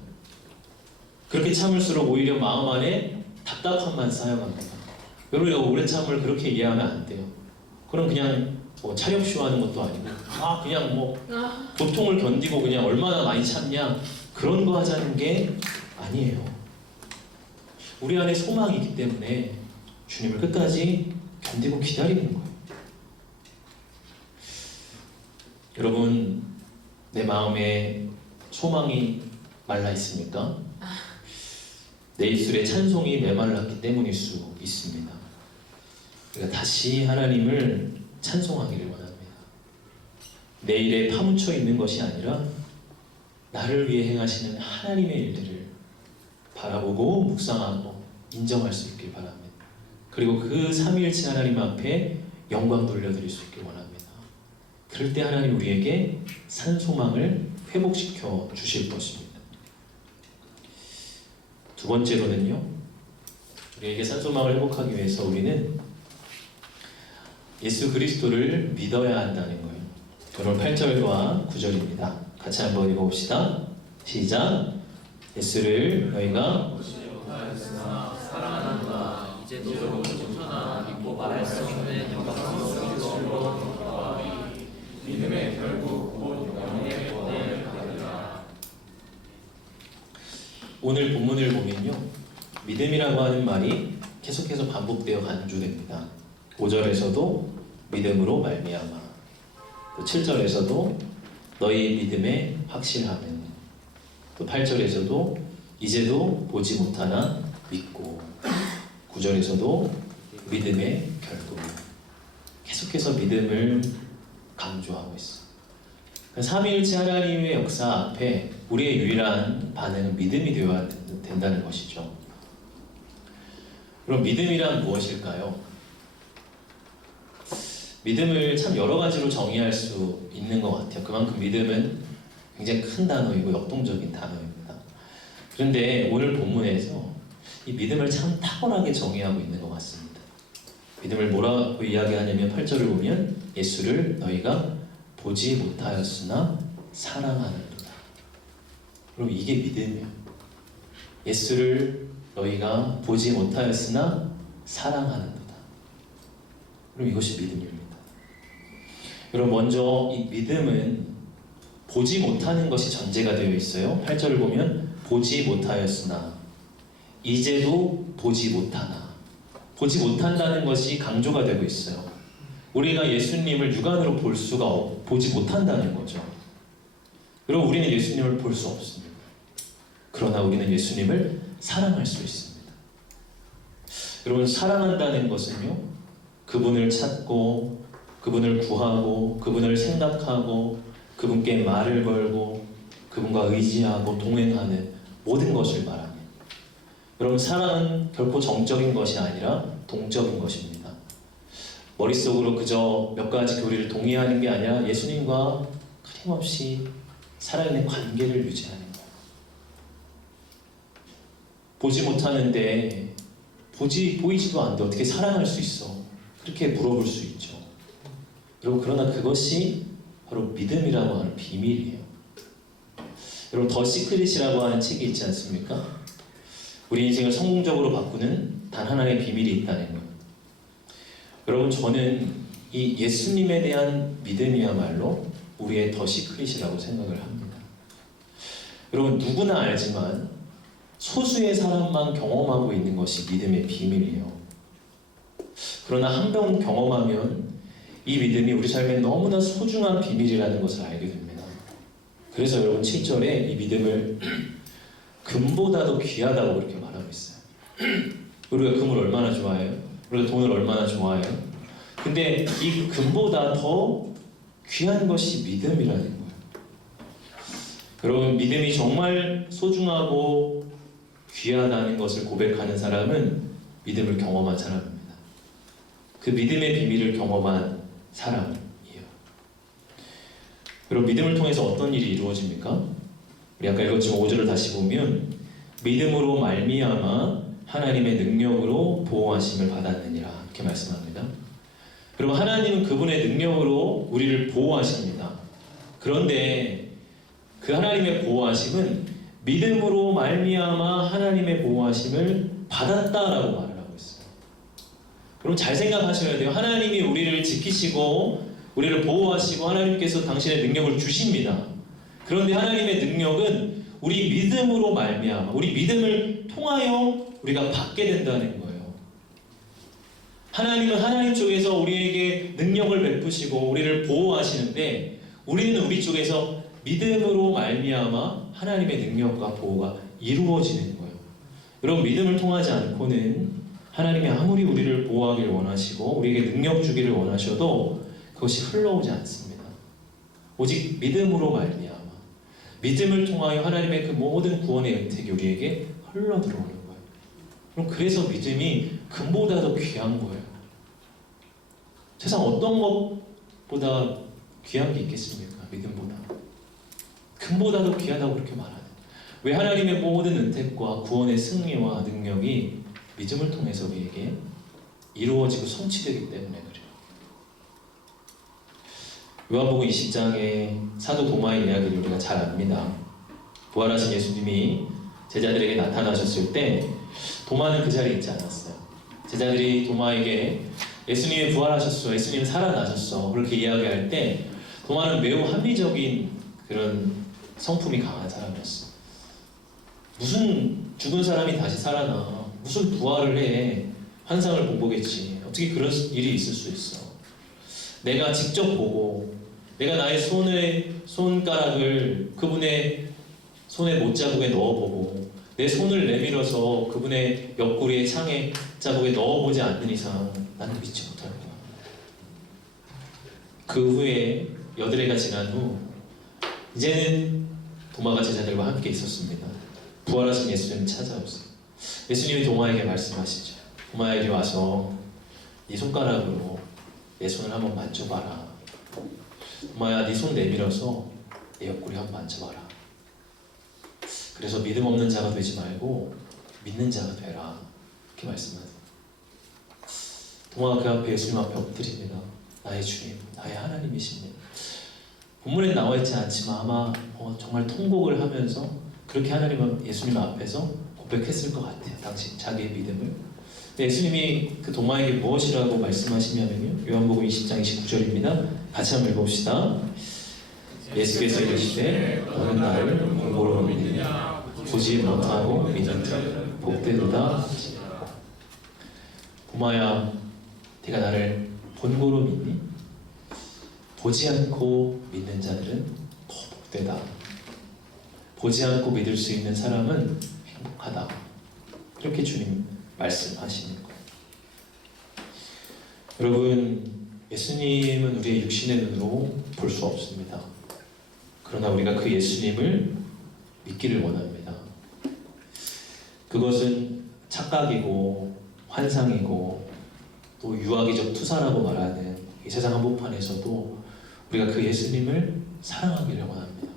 그렇게 참을수록 오히려 마음 안에 답답함만 쌓여갑니다. 여러분, 우리가 오래 참음을 그렇게 이해하면 안 돼요. 그럼 그냥 차력쇼 하는 것도 아니고 그냥 고통을 견디고 그냥 얼마나 많이 참냐, 그런 거 하자는 게 아니에요. 우리 안에 소망이 있기 때문에 주님을 끝까지 견디고 기다리는 거예요. 여러분, 내 마음에 소망이 말라 있습니까? 내 입술에 찬송이 메말랐기 때문일 수 있습니다. 우리가 다시 하나님을 찬송하기를 원합니다. 내 일에 파묻혀 있는 것이 아니라 나를 위해 행하시는 하나님의 일들을 바라보고 묵상하고 인정할 수 있길 바랍니다. 그리고 그 삼위일체 하나님 앞에 영광 돌려드릴 수 있길 원합니다. 그럴 때 하나님 우리에게 산 소망을 회복시켜 주실 것입니다. 두 번째로는요, 우리에게 산 소망을 회복하기 위해서 우리는 예수 그리스도를 믿어야 한다는 거예요. 오늘 8절과 9절입니다. 같이 한번 읽어봅시다. 시작. 예수를 너희가 사랑하는가 이제도 청천하 믿고 말할 수 있는 영광스러운 믿음의 결국 곧 영혼의 구원을 받으려 오늘 본문을 보면요, 믿음이라고 하는 말이 계속해서 반복되어 간주됩니다. 5절에서도 믿음으로 말미암아, 또 7절에서도 너희 믿음의 확실함은, 또 8절에서도 이제도 보지 못하나 믿고, 9절에서도 믿음의 결국, 계속해서 믿음을 강조하고 있어요. 삼위일체 하나님의 역사 앞에 우리의 유일한 반응은 믿음이 되어야 된다는 것이죠. 그럼 믿음이란 무엇일까요? 믿음을 참 여러 가지로 정의할 수 있는 것 같아요. 그만큼 믿음은 굉장히 큰 단어이고 역동적인 단어입니다. 그런데 오늘 본문에서 이 믿음을 참 탁월하게 정의하고 있는 것 같습니다. 믿음을 뭐라고 이야기하냐면 8절을 보면 예수를 너희가 보지 못하였으나 사랑하는도다. 그럼 이게 믿음이에요. 예수를 너희가 보지 못하였으나 사랑하는도다. 그럼 이것이 믿음입니다. 여러분, 먼저 이 믿음은 보지 못하는 것이 전제가 되어 있어요. 8절을 보면 보지 못하였으나 이제도 보지 못하나, 보지 못한다는 것이 강조가 되고 있어요. 우리가 예수님을 육안으로 볼 수가 보지 못한다는 거죠. 여러분, 우리는 예수님을 볼 수 없습니다. 그러나 우리는 예수님을 사랑할 수 있습니다. 여러분, 사랑한다는 것은요, 그분을 찾고 그분을 구하고 그분을 생각하고 그분께 말을 걸고 그분과 의지하고 동행하는 모든 것을 말합니다. 여러분, 사랑은 결코 정적인 것이 아니라 동적인 것입니다. 머릿속으로 그저 몇 가지 교리를 동의하는 게 아니라 예수님과 끊임없이 살아있는 관계를 유지하는 거예요. 보지 못하는데 보이지도 않는데 어떻게 사랑할 수 있어? 그렇게 물어볼 수 있죠. 여러분, 그러나 그것이 바로 믿음이라고 하는 비밀이에요. 여러분, 더 시크릿이라고 하는 책이 있지 않습니까? 우리 인생을 성공적으로 바꾸는 단 하나의 비밀이 있다는 거예요. 여러분, 저는 이 예수님에 대한 믿음이야말로 우리의 더 시크릿이라고 생각을 합니다. 여러분, 누구나 알지만 소수의 사람만 경험하고 있는 것이 믿음의 비밀이에요. 그러나 한 번 경험하면 이 믿음이 우리 삶에 너무나 소중한 비밀이라는 것을 알게 됩니다. 그래서 여러분, 7절에 이 믿음을 금보다도 귀하다고 그렇게 말하고 있어요. 우리가 금을 얼마나 좋아해요? 우리가 돈을 얼마나 좋아해요? 근데 이 금보다 더 귀한 것이 믿음이라는 거예요. 여러분, 믿음이 정말 소중하고 귀하다는 것을 고백하는 사람은 믿음을 경험한 사람입니다. 그 믿음의 비밀을 경험한 사람이에요. 여러분, 믿음을 통해서 어떤 일이 이루어집니까? 우리 아까 읽었지만 5절을 다시 보면 믿음으로 말미암아 하나님의 능력으로 보호하심을 받았느니라, 이렇게 말씀합니다. 여러분, 하나님은 그분의 능력으로 우리를 보호하십니다. 그런데 그 하나님의 보호하심은 믿음으로 말미암아 하나님의 보호하심을 받았다라고 말을 하고 있어요. 여러분, 잘 생각하셔야 돼요. 하나님이 우리를 지키시고 우리를 보호하시고 하나님께서 당신의 능력을 주십니다. 그런데 하나님의 능력은 우리 믿음으로 말미암아, 우리 믿음을 통하여 우리가 받게 된다는 거예요. 하나님은 하나님 쪽에서 우리에게 능력을 베푸시고 우리를 보호하시는데 우리는 우리 쪽에서 믿음으로 말미암아 하나님의 능력과 보호가 이루어지는 거예요. 여러분, 믿음을 통하지 않고는 하나님이 아무리 우리를 보호하기를 원하시고 우리에게 능력 주기를 원하셔도 그것이 흘러오지 않습니다. 오직 믿음으로 말미암아, 믿음을 통하여 하나님의 그 모든 구원의 은택이 우리에게 흘러 들어오는 거예요. 그럼 그래서 믿음이 금보다 더 귀한 거예요. 세상 어떤 것보다 귀한 게 있겠습니까? 믿음보다. 금보다 더 귀하다고 그렇게 말하는. 왜? 하나님의 모든 은택과 구원의 승리와 능력이 믿음을 통해서 우리에게 이루어지고 성취되기 때문에 그래요. 요한복음 20장의 사도 도마의 이야기를 우리가 잘 압니다. 부활하신 예수님이 제자들에게 나타나셨을 때 도마는 그 자리에 있지 않았어요. 제자들이 도마에게 예수님이 부활하셨어, 예수님이 살아나셨어 그렇게 이야기할 때 도마는 매우 합리적인 그런 성품이 강한 사람이었어. 무슨 죽은 사람이 다시 살아나, 무슨 부활을 해, 환상을 본 거겠지. 어떻게 그런 일이 있을 수 있어. 내가 직접 보고 내가 나의 손가락을 그분의 손의 못자국에 넣어보고 내 손을 내밀어서 그분의 옆구리의 창에 자국에 넣어보지 않는 이상 나는 믿지 못할 거야. 그 후에 여드레가 지난 후 이제는 도마가 제자들과 함께 있었습니다. 부활하신 예수님을 찾아왔어요. 예수님이 도마에게 말씀하시죠. 도마야, 이리 와서 네 손가락으로 내 손을 한번 만져봐라. 도마야, 네 손 내밀어서 내 옆구리 한번 만져봐라. 그래서 믿음 없는 자가 되지 말고 믿는 자가 되라. 이렇게 말씀하세요. 도마가 그 앞에 예수님 앞에 엎드립니다. 나의 주님, 나의 하나님이십니다. 본문에 나와 있지 않지만 아마 정말 통곡을 하면서 그렇게 예수님 앞에서 고백했을 것 같아요. 당시 자기의 믿음을. 예수님이 그 도마에게 무엇이라고 말씀하시냐면요, 요한복음 20장 29절입니다. 같이 한번 읽어봅시다. 예수께서 이르시되 너는 나를 본고로 믿느냐? 보지 못하고 믿는 자는 복되도다. 도마야, 네가 나를 본고로 믿니? 보지 않고 믿는 자들은 더 복되다. 보지 않고 믿을 수 있는 사람은 행복하다. 이렇게 주님 말씀하시는 거예요. 여러분, 예수님은 우리의 육신의 눈으로 볼 수 없습니다. 그러나 우리가 그 예수님을 믿기를 원합니다. 그것은 착각이고 환상이고 또 유아기적 투사라고 말하는 이 세상 한복판에서도 우리가 그 예수님을 사랑하기를 원합니다.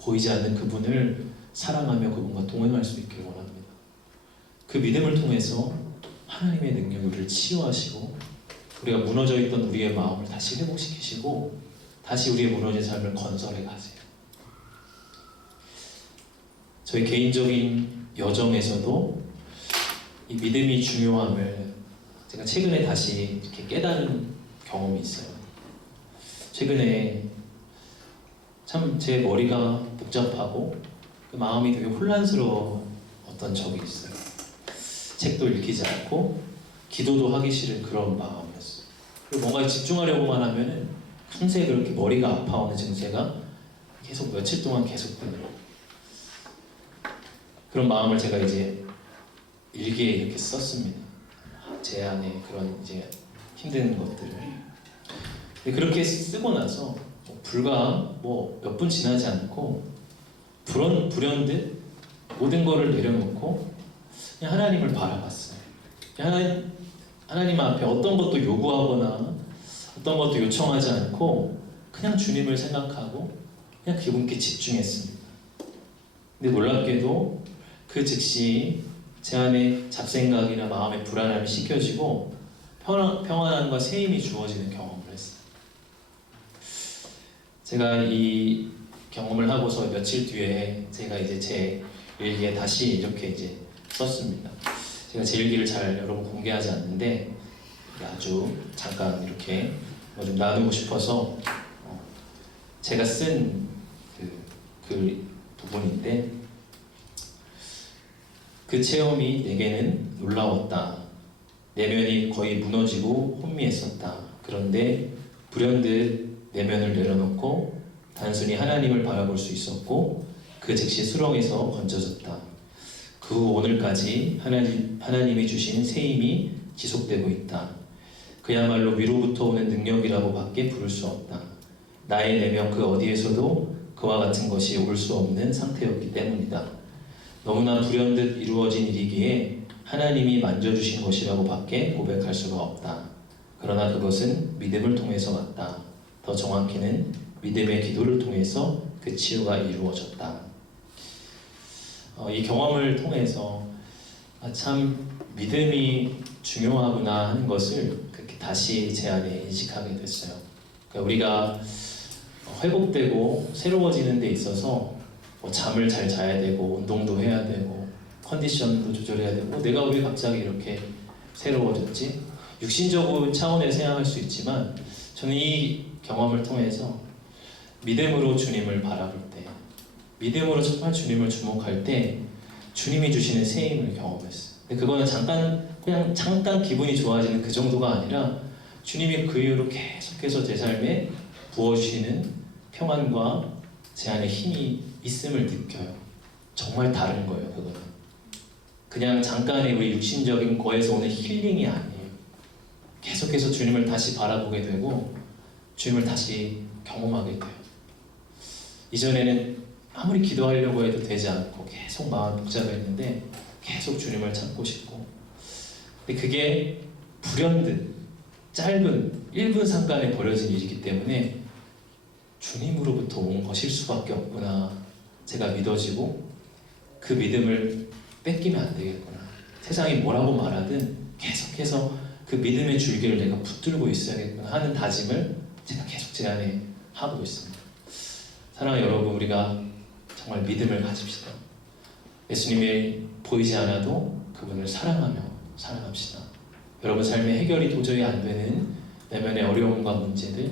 보이지 않는 그분을 사랑하며 그분과 동행할 수 있기를 원합니다. 그 믿음을 통해서 하나님의 능력이 우리를 치유하시고 우리가 무너져 있던 우리의 마음을 다시 회복시키시고 다시 우리의 무너진 삶을 건설해 가세요. 저희 개인적인 여정에서도 이 믿음이 중요함을 제가 최근에 다시 이렇게 깨달은 경험이 있어요. 최근에 참 제 머리가 복잡하고 그 마음이 되게 혼란스러웠던 적이 있어요. 책도 읽히지 않고 기도도 하기 싫은 그런 마음이었어요. 그리고 뭔가에 집중하려고만 하면은 금세 그렇게 머리가 아파오는 증세가 계속 며칠 동안 계속되더라고요. 그런 마음을 제가 이제 일기에 이렇게 썼습니다. 제 안에 그런 이제 힘든 것들을. 근데 그렇게 쓰고 나서 불과 몇 분 지나지 않고 불현듯 모든 거를 내려놓고 그냥 하나님을 바라봤어요. 그냥 하나님 앞에 어떤 것도 요구하거나 어떤 것도 요청하지 않고 그냥 주님을 생각하고 그냥 그분께 집중했습니다. 근데 놀랍게도 그 즉시 제 안에 잡생각이나 마음의 불안함이 씻겨지고 평안함과 새 힘이 주어지는 경험을 했어요. 제가 이 경험을 하고서 며칠 뒤에 제가 이제 제 일기에 다시 이렇게 이제 썼습니다. 제가 제 일기를 잘 여러분 공개하지 않는데 아주 잠깐 이렇게 좀 나누고 싶어서 제가 쓴 그 부분인데, 그 체험이 내게는 놀라웠다. 내면이 거의 무너지고 혼미했었다. 그런데 불현듯 내면을 내려놓고 단순히 하나님을 바라볼 수 있었고 그 즉시 수렁에서 건져졌다. 그 후 오늘까지 하나님이 주신 새 힘이 지속되고 있다. 그야말로 위로부터 오는 능력이라고 밖에 부를 수 없다. 나의 내면 그 어디에서도 그와 같은 것이 올 수 없는 상태였기 때문이다. 너무나 불현듯 이루어진 일이기에 하나님이 만져주신 것이라고 밖에 고백할 수가 없다. 그러나 그것은 믿음을 통해서 왔다. 더 정확히는 믿음의 기도를 통해서 그 치유가 이루어졌다. 이 경험을 통해서 참 믿음이 중요하구나 하는 것을 그렇게 다시 제 안에 인식하게 됐어요. 그러니까 우리가 회복되고 새로워지는 데 있어서 잠을 잘 자야 되고 운동도 해야 되고 컨디션도 조절해야 되고 내가 왜 갑자기 이렇게 새로워졌지? 육신적인 차원에서 생각할 수 있지만 저는 이 경험을 통해서 믿음으로 주님을 바라볼 때, 믿음으로 정말 주님을 주목할 때 주님이 주시는 새 힘을 경험했어요. 근데 그거는 그냥 잠깐 기분이 좋아지는 그 정도가 아니라 주님이 그 이후로 계속해서 제 삶에 부어주시는 평안과 제 안에 힘이 있음을 느껴요. 정말 다른 거예요, 그거는. 그냥 잠깐의 우리 육신적인 거에서 오는 힐링이 아니에요. 계속해서 주님을 다시 바라보게 되고 주님을 다시 경험하게 돼요. 이전에는 아무리 기도하려고 해도 되지 않고 계속 마음이 복잡했는데 계속 주님을 찾고 싶고, 근데 그게 불현듯 짧은 1분 잠깐에 벌어진 일이기 때문에 주님으로부터 온 것일 수밖에 없구나 제가 믿어지고, 그 믿음을 뺏기면 안 되겠구나. 세상이 뭐라고 말하든 계속해서 그 믿음의 줄기를 내가 붙들고 있어야겠구나 하는 다짐을 제가 계속 제 안에 하고 있습니다. 사랑하는 여러분, 우리가 정말 믿음을 가집시다. 예수님이 보이지 않아도 그분을 사랑하며 살아갑시다. 여러분 삶의 해결이 도저히 안 되는 내면의 어려움과 문제들,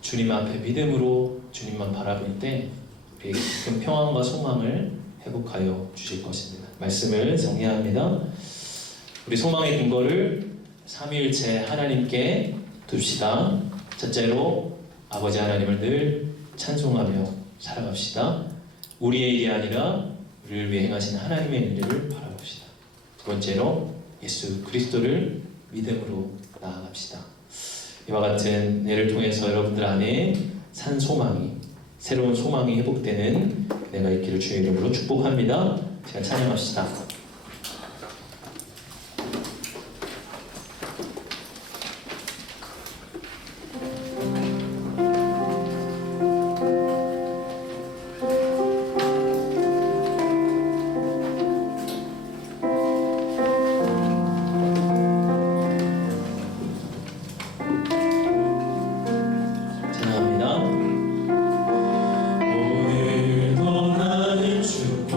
주님 앞에 믿음으로 주님만 바라볼 때 우리의 깊은 평안과 소망을 회복하여 주실 것입니다. 말씀을 정리합니다. 우리 소망의 근거를 삼위일체 하나님께 둡시다. 첫째로 아버지 하나님을 늘 찬송하며 살아갑시다. 우리의 일이 아니라 우리를 위해 행하신 하나님의 일을 바라봅시다. 두 번째로 예수 그리스도를 믿음으로 나아갑시다. 이와 같은 예를 통해서 여러분들 안에 산 소망이, 새로운 소망이 회복되는 내가 있기를 주의 이름으로 축복합니다. 제가 찬양합시다. 오늘도 나는 축복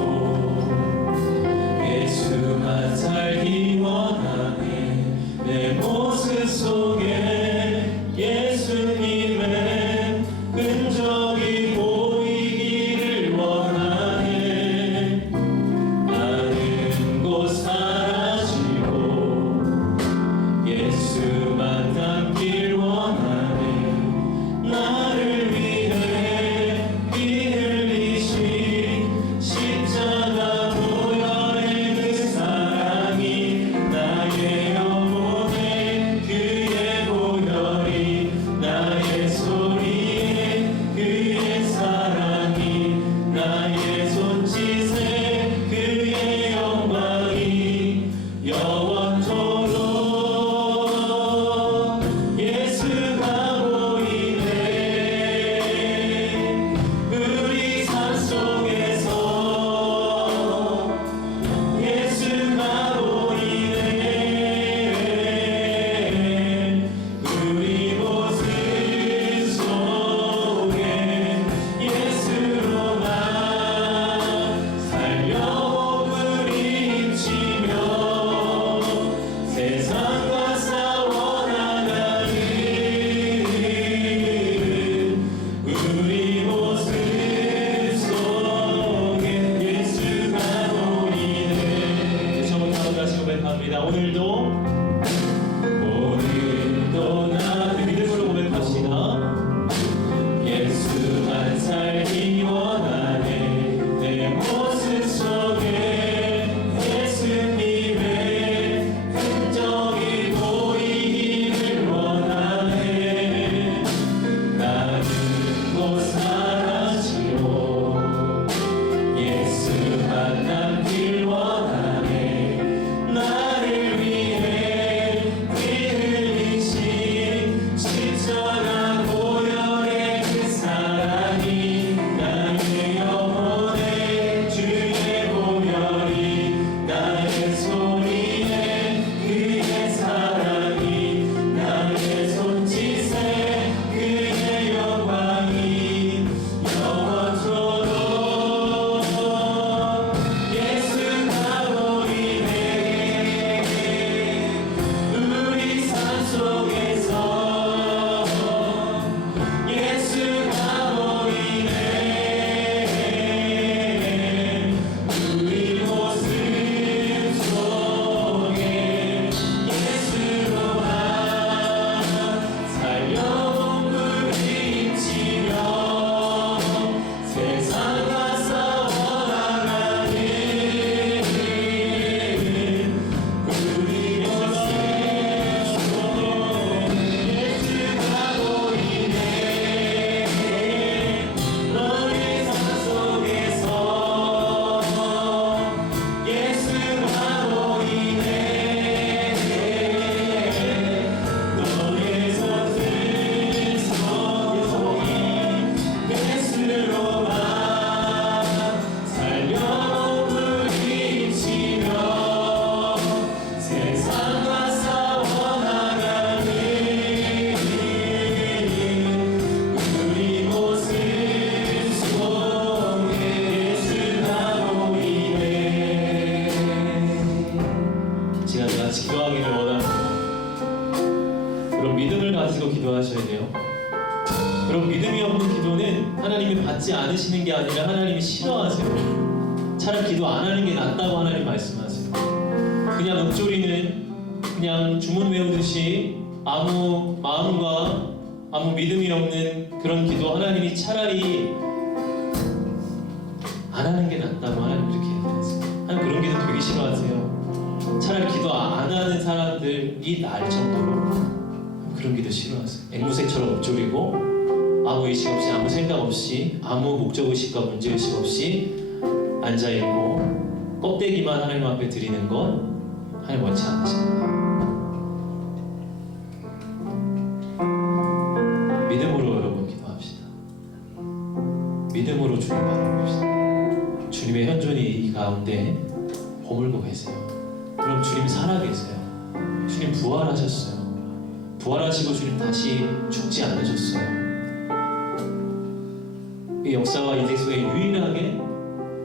기도하셔야 돼요. 여러분, 믿음이 없는 기도는 하나님이 받지 않으시는 게 아니라 하나님이 싫어하세요. 차라리 기도 안 하는 게 낫다고 하나님 말씀하세요. 그냥 읊조리는, 그냥 주문 외우듯이 아무 마음과 아무 믿음이 없는 그런 기도, 하나님이 차라리 안 하는 게 낫다고 하나님 이렇게 얘기하세요. 하나님 그런 기도 되게 싫어하세요. 차라리 기도 안 하는 사람들이 날 정도로 그런 기도 싫어하세요. 앵무새처럼 읊조리고 아무 의식 없이, 아무 생각 없이, 아무 목적의식과 문제의식 없이 앉아있고 껍데기만 하나님 앞에 드리는 건 하나님 원치 않으십니다. 믿음으로 여러분 기도합시다. 믿음으로 주님 바라봅시다. 주님의 현존이 이 가운데 머물고 계세요. 그럼 주님 살아계세요. 주님 부활하셨어요. 부활하시고 주님 다시 죽지 않으셨어요. 이 역사와 인생 속에 유일하게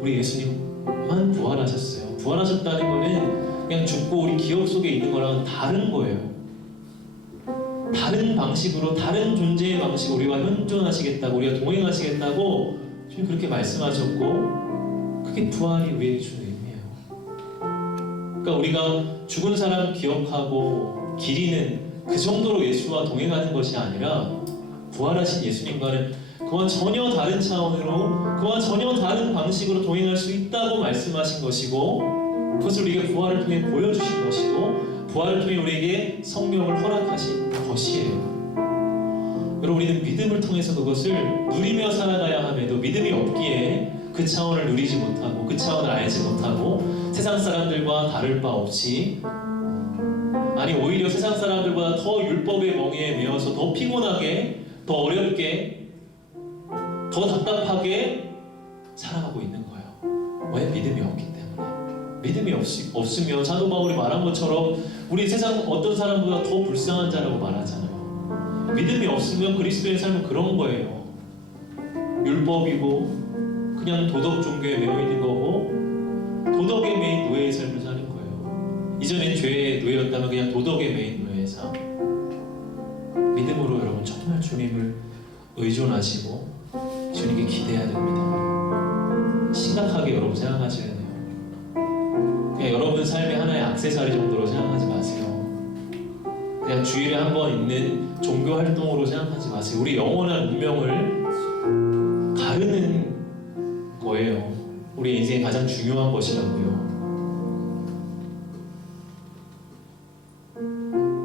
우리 예수님만 부활하셨어요. 부활하셨다는 거는 그냥 죽고 우리 기억 속에 있는 거랑은 다른 거예요. 다른 방식으로, 다른 존재의 방식으로 우리와 현존하시겠다고, 우리가 동행하시겠다고 주님 그렇게 말씀하셨고, 그게 부활이 우리에게 주는 의미예요. 그러니까 우리가 죽은 사람 기억하고 기리는 그 정도로 예수와 동행하는 것이 아니라 부활하신 예수님과는 그와 전혀 다른 차원으로, 그와 전혀 다른 방식으로 동행할 수 있다고 말씀하신 것이고, 그것을 우리에게 부활을 통해 보여주신 것이고, 부활을 통해 우리에게 성령을 허락하신 것이에요. 여러분, 우리는 믿음을 통해서 그것을 누리며 살아가야 함에도 믿음이 없기에 그 차원을 누리지 못하고 그 차원을 알지 못하고 세상 사람들과 다를 바 없이, 아니 오히려 세상 사람들보다 더 율법의 멍에에 매여서 더 피곤하게, 더 어렵게, 더 답답하게 살아가고 있는 거예요. 왜? 믿음이 없기 때문에. 믿음이 없으면 사도 바울이 말한 것처럼 우리 세상 어떤 사람보다 더 불쌍한 자라고 말하잖아요. 믿음이 없으면 그리스도의 삶은 그런 거예요. 율법이고 그냥 도덕 종교에 매여 있는 거고, 도덕에 매인 노예의 삶을 사는 거예요. 이전엔 죄의 노예였다면 그냥 도덕에 매인 노예의 삶. 믿음으로 여러분 정말 주님을 의존하시고 주님께 기대해야 됩니다. 심각하게 여러분 생각하셔야 돼요. 그냥 여러분 삶의 하나의 액세서리 정도로 생각하지 마세요. 그냥 주일에 한 번 있는 종교 활동으로 생각하지 마세요. 우리 영원한 운명을 가르는 거예요. 우리 인생의 가장 중요한 것이라고요.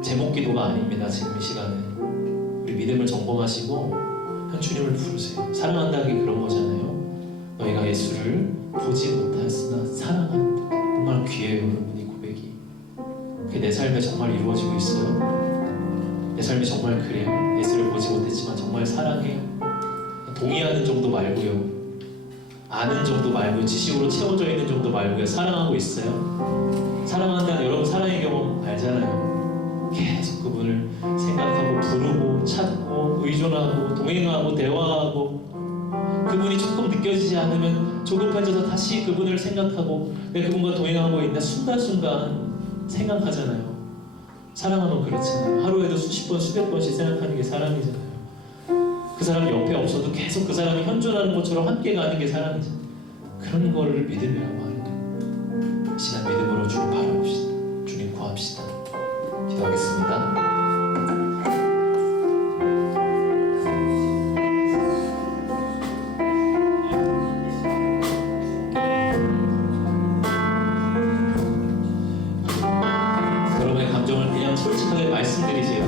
제목 기도가 아닙니다. 지금 이 시간은 우리 믿음을 점검하시고 한 주님을 부르세요. 사랑한다는 게 그런 거잖아요. 너희가 예수를 보지 못하였으나 사랑한다. 정말 귀해요, 여러분. 이 고백이 그게 내 삶에 정말 이루어지고 있어요. 내 삶이 정말 그래요. 예수를 보지 못했지만 정말 사랑해요. 동의하는 정도 말고요, 아는 정도 말고, 지식으로 채워져 있는 정도 말고요, 사랑하고 있어요. 사랑한다는, 여러분 사랑의 경험 알잖아요. 계속 그분을 생각하고 부르고 찾고 의존하고 동행하고 대화하고, 그분이 조금 느껴지지 않으면 조급해져서 다시 그분을 생각하고 내가 그분과 동행하고 있는 순간순간 생각하잖아요. 사랑하면 그렇잖아요. 하루에도 수십 번 수백 번씩 생각하는 게 사랑이잖아요. 그 사람이 옆에 없어도 계속 그 사람이 현존하는 것처럼 함께 가는 게 사랑이잖아요. 그런 거를 믿음이라고 하는 거예요. 이 시간 믿음으로 주님 바라봅시다. 주님 구합시다. 기도하겠습니다. 여러분의 감정을 그냥 솔직하게 말씀드리세요.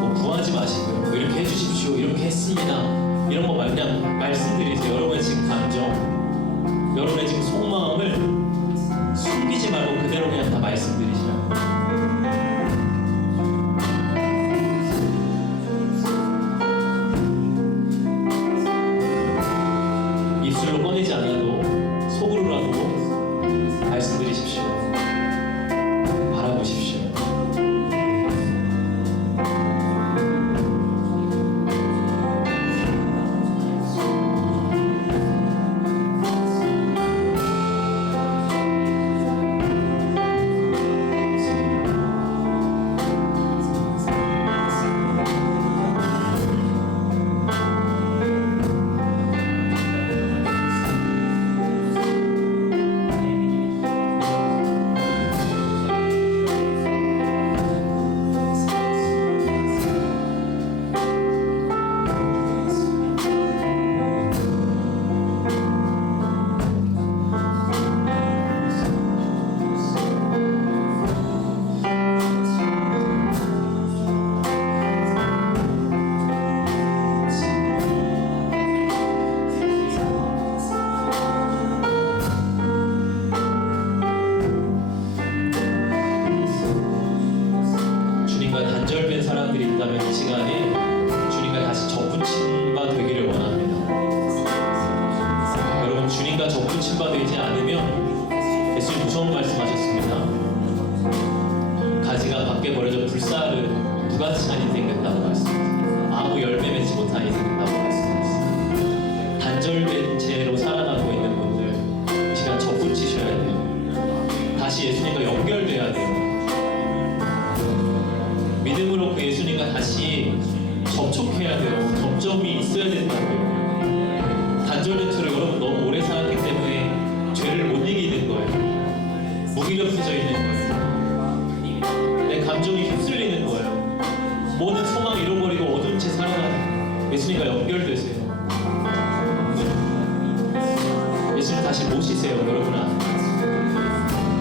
뭐 구하지 마시고요. 뭐 이렇게 해주십시오, 이렇게 했습니다, 이런 거 말고 그냥 말씀드리세요. 여러분의 지금 감정, 여러분의 지금 속마음을 숨기지 무가치한 인생 된다고 말씀드렸습니다. 아무 열매 맺지 못한 인생 된다고 말씀드렸습니다. 단절된 채로 살아가고 있는 분들 이 시간 접붙이셔야 돼요. 다시 예수님과 연결돼야 돼요. 믿음으로 그 예수님과 다시 접촉해야 돼요. 접점이 있어야 된다고요. 단절된 채로 여러분 너무 오래 살았기 때문에 죄를 못 이기는 거예요. 무기력해져 있는 거예요. 내 감정이 휩쓸리는 거예요. 모든 소망 잃어버리고 어두운 채 살아가는 예수님과 연결되세요. 예수님 다시 모시세요, 여러분아.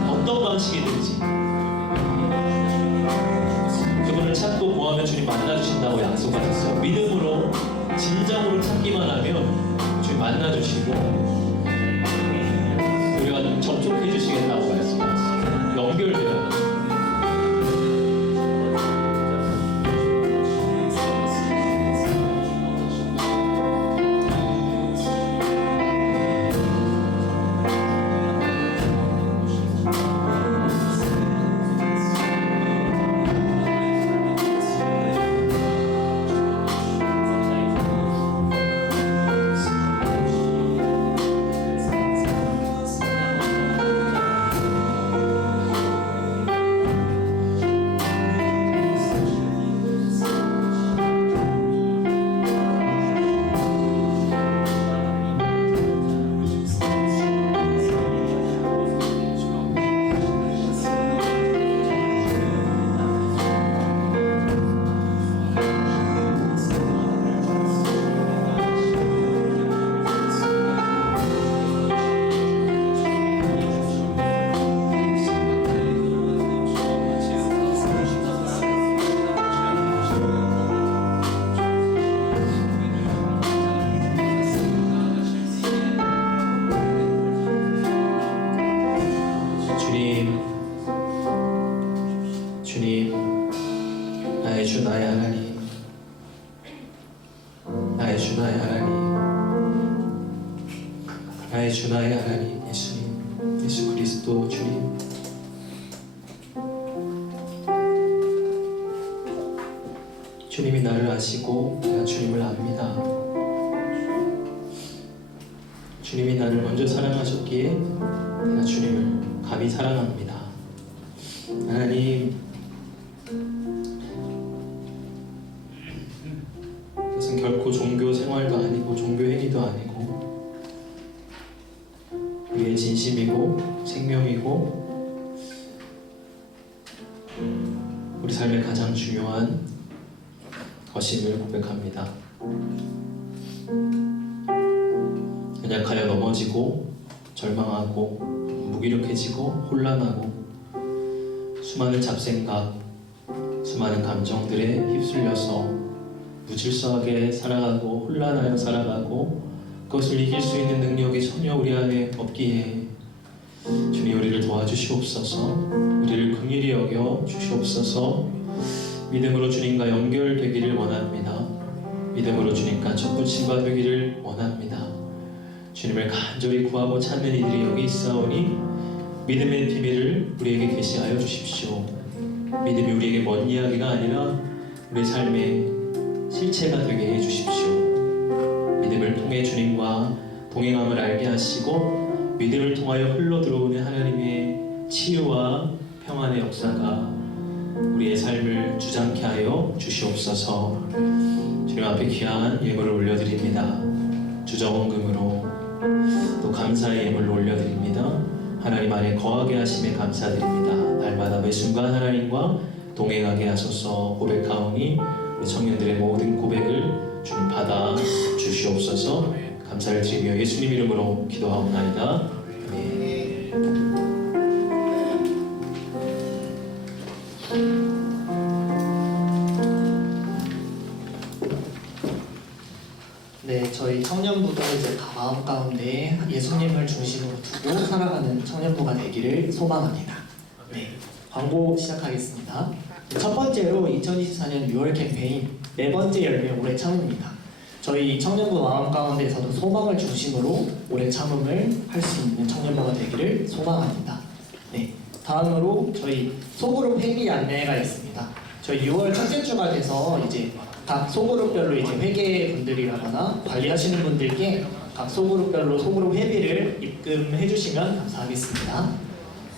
어떤 방식이든지 그분을 찾고 구하면 주님 만나주신다고 약속하셨어요. 믿음으로 진정으로 찾기만 하면 주님 만나주시고 우리가 접촉해 주시겠다고 말씀하셨어요. 연결돼요. 주님, 나의 주 나의 하나님, 나의 주 나의 하나님, 나의 주 나의 하나님 예수님, 예수 그리스도 주님, 주님이 나를 아시고 내가 주님을 압니다. 주님이 나를 먼저 사랑하셨기에 내가 주님을 감히 사랑합니다. 하나님, 이것은 결코 종교 생활도 아니고 종교 행위도 아니고 우리의 진심이고 생명이고 우리 삶의 가장 중요한 것임을 고백합니다. 연약하여 넘어지고 절망하고 무기력해지고 혼란하고 수많은 잡생각, 수많은 감정들에 휩쓸려서 무질서하게 살아가고 혼란하여 살아가고 그것을 이길 수 있는 능력이 전혀 우리 안에 없기에 주님 우리를 도와주시옵소서. 우리를 긍휼히 여겨 주시옵소서. 믿음으로 주님과 연결되기를 원합니다. 믿음으로 주님과 접붙임과 되기를 원합니다. 주님을 간절히 구하고 찾는 이들이 여기 있사오니 믿음의 비밀을 우리에게 계시하여 주십시오. 믿음이 우리에게 먼 이야기가 아니라 우리 삶의 실체가 되게 해 주십시오. 믿음을 통해 주님과 동행함을 알게 하시고 믿음을 통하여 흘러들어오는 하나님의 치유와 평안의 역사가 우리의 삶을 주장케 하여 주시옵소서. 주님 앞에 귀한 예물을 올려드립니다. 주정원금으로 또 감사의 예물을 올려드립니다. 하나님 안에 거하게 하심에 감사드립니다. 날마다 매 순간 하나님과 동행하게 하소서. 고백하오니 우리 청년들의 모든 고백을 주님 받아 주시옵소서. 감사를 드리며 예수님 이름으로 기도하옵나이다. 아멘. 네, 저희 청년부도 이제 마음 가운데 예수님을 중심으로 두고 살아가는 청년부가 되기를 소망합니다. 네, 광고 시작하겠습니다. 첫 번째로 2024년 6월 캠페인 네 번째 열매 올해 참음입니다. 저희 청년부 마음 가운데서도 소망을 중심으로 올해 참음을 할 수 있는 청년부가 되기를 소망합니다. 네, 다음으로 저희 소그룹 회비 안내가 있습니다. 저희 6월 첫째 주가 돼서 이제 각 소그룹별로 이제 회계 분들이라거나 관리하시는 분들께 각 소그룹별로 소그룹 회비를 입금해 주시면 감사하겠습니다.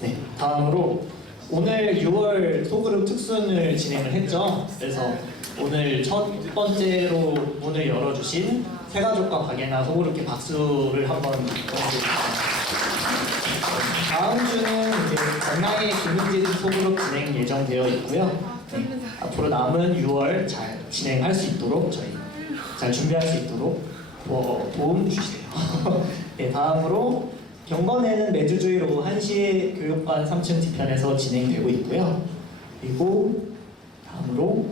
네, 다음으로 오늘 6월 소그룹 특순을 진행을 했죠. 그래서 오늘 첫 번째로 문을 열어주신 새가족과 가게나 소그룹께 박수를 한번 부탁드립니다. 다음 주는 이제 전남의 김은진 소그룹 진행 예정되어 있고요. 네, 앞으로 남은 6월 잘 진행할 수 있도록 저희 잘 준비할 수 있도록 도움 주시세요. 네, 다음으로 경건회는 매주 주일 오후 1시에 교육관 3층 뒤편에서 진행되고 있고요. 그리고 다음으로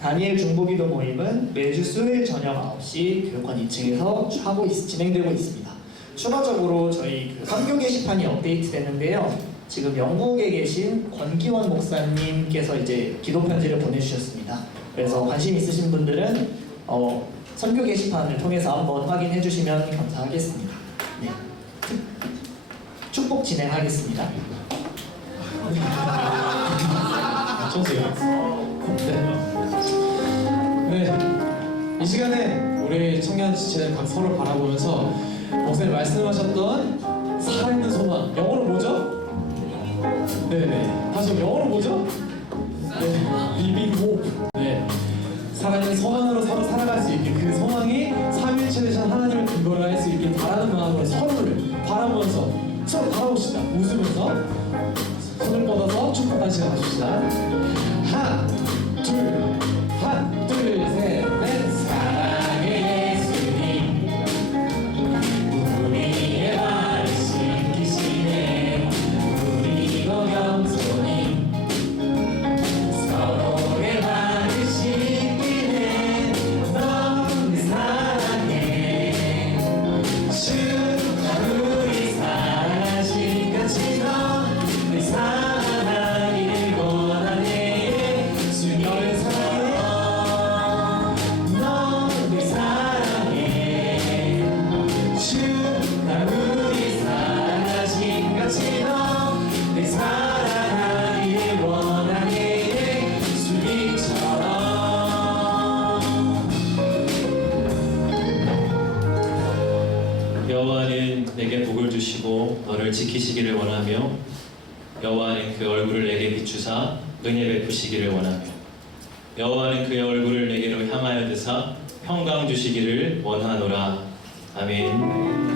다니엘 중보기도 모임은 매주 수요일 저녁 9시 교육관 2층에서 진행되고 있습니다. 추가적으로 저희 선교 게시판이 업데이트됐는데요. 지금 영국에 계신 권기원 목사님께서 이제 기도 편지를 보내주셨습니다. 그래서 관심 있으신 분들은 선교 게시판을 통해서 한번 확인해 주시면 감사하겠습니다. 네. 축복 진행하겠습니다. 어쩌세요? 네. 이 시간에 우리 청년 지체는 각 서로 바라보면서 목사님 말씀하셨던 살아있는 소망, 영어로 뭐죠? 네네. 다시 영어로 뭐죠? 네. Living Hope. 네. 살아있는 소망으로 서로 살아갈 수 있게 그 소망이 삼위일체 되신 하나님을 근거로 할 수 있게 바라는 마음으로 서로를 바라보면서 서로 바라봅시다. 웃으면서 손을 뻗어서 축복한 시간 가십시다. 하나, 둘, 셋, 넷. 사랑의 예수님, 우리의 발을 씻기시네. 우리도 겸손히 서로의 발을 씻기네. 넌 내 사랑해. 우리 사랑하신 같이 넌 내 사랑하기를 원하네. 주님을 사랑해. 넌 내 사랑해. 주가 우리 사랑하신 같이 넌 내 사랑하기를 원하네. 주님처럼. 여호와는 내게 복을 주시고 너를 지키시기를 원하며 여호와는 그 얼굴을 내게 비추사 은혜 베푸시기를 원하며 여호와는 그의 얼굴을 내게로 향하여 드사 평강 주시기를 원하노라. 아멘.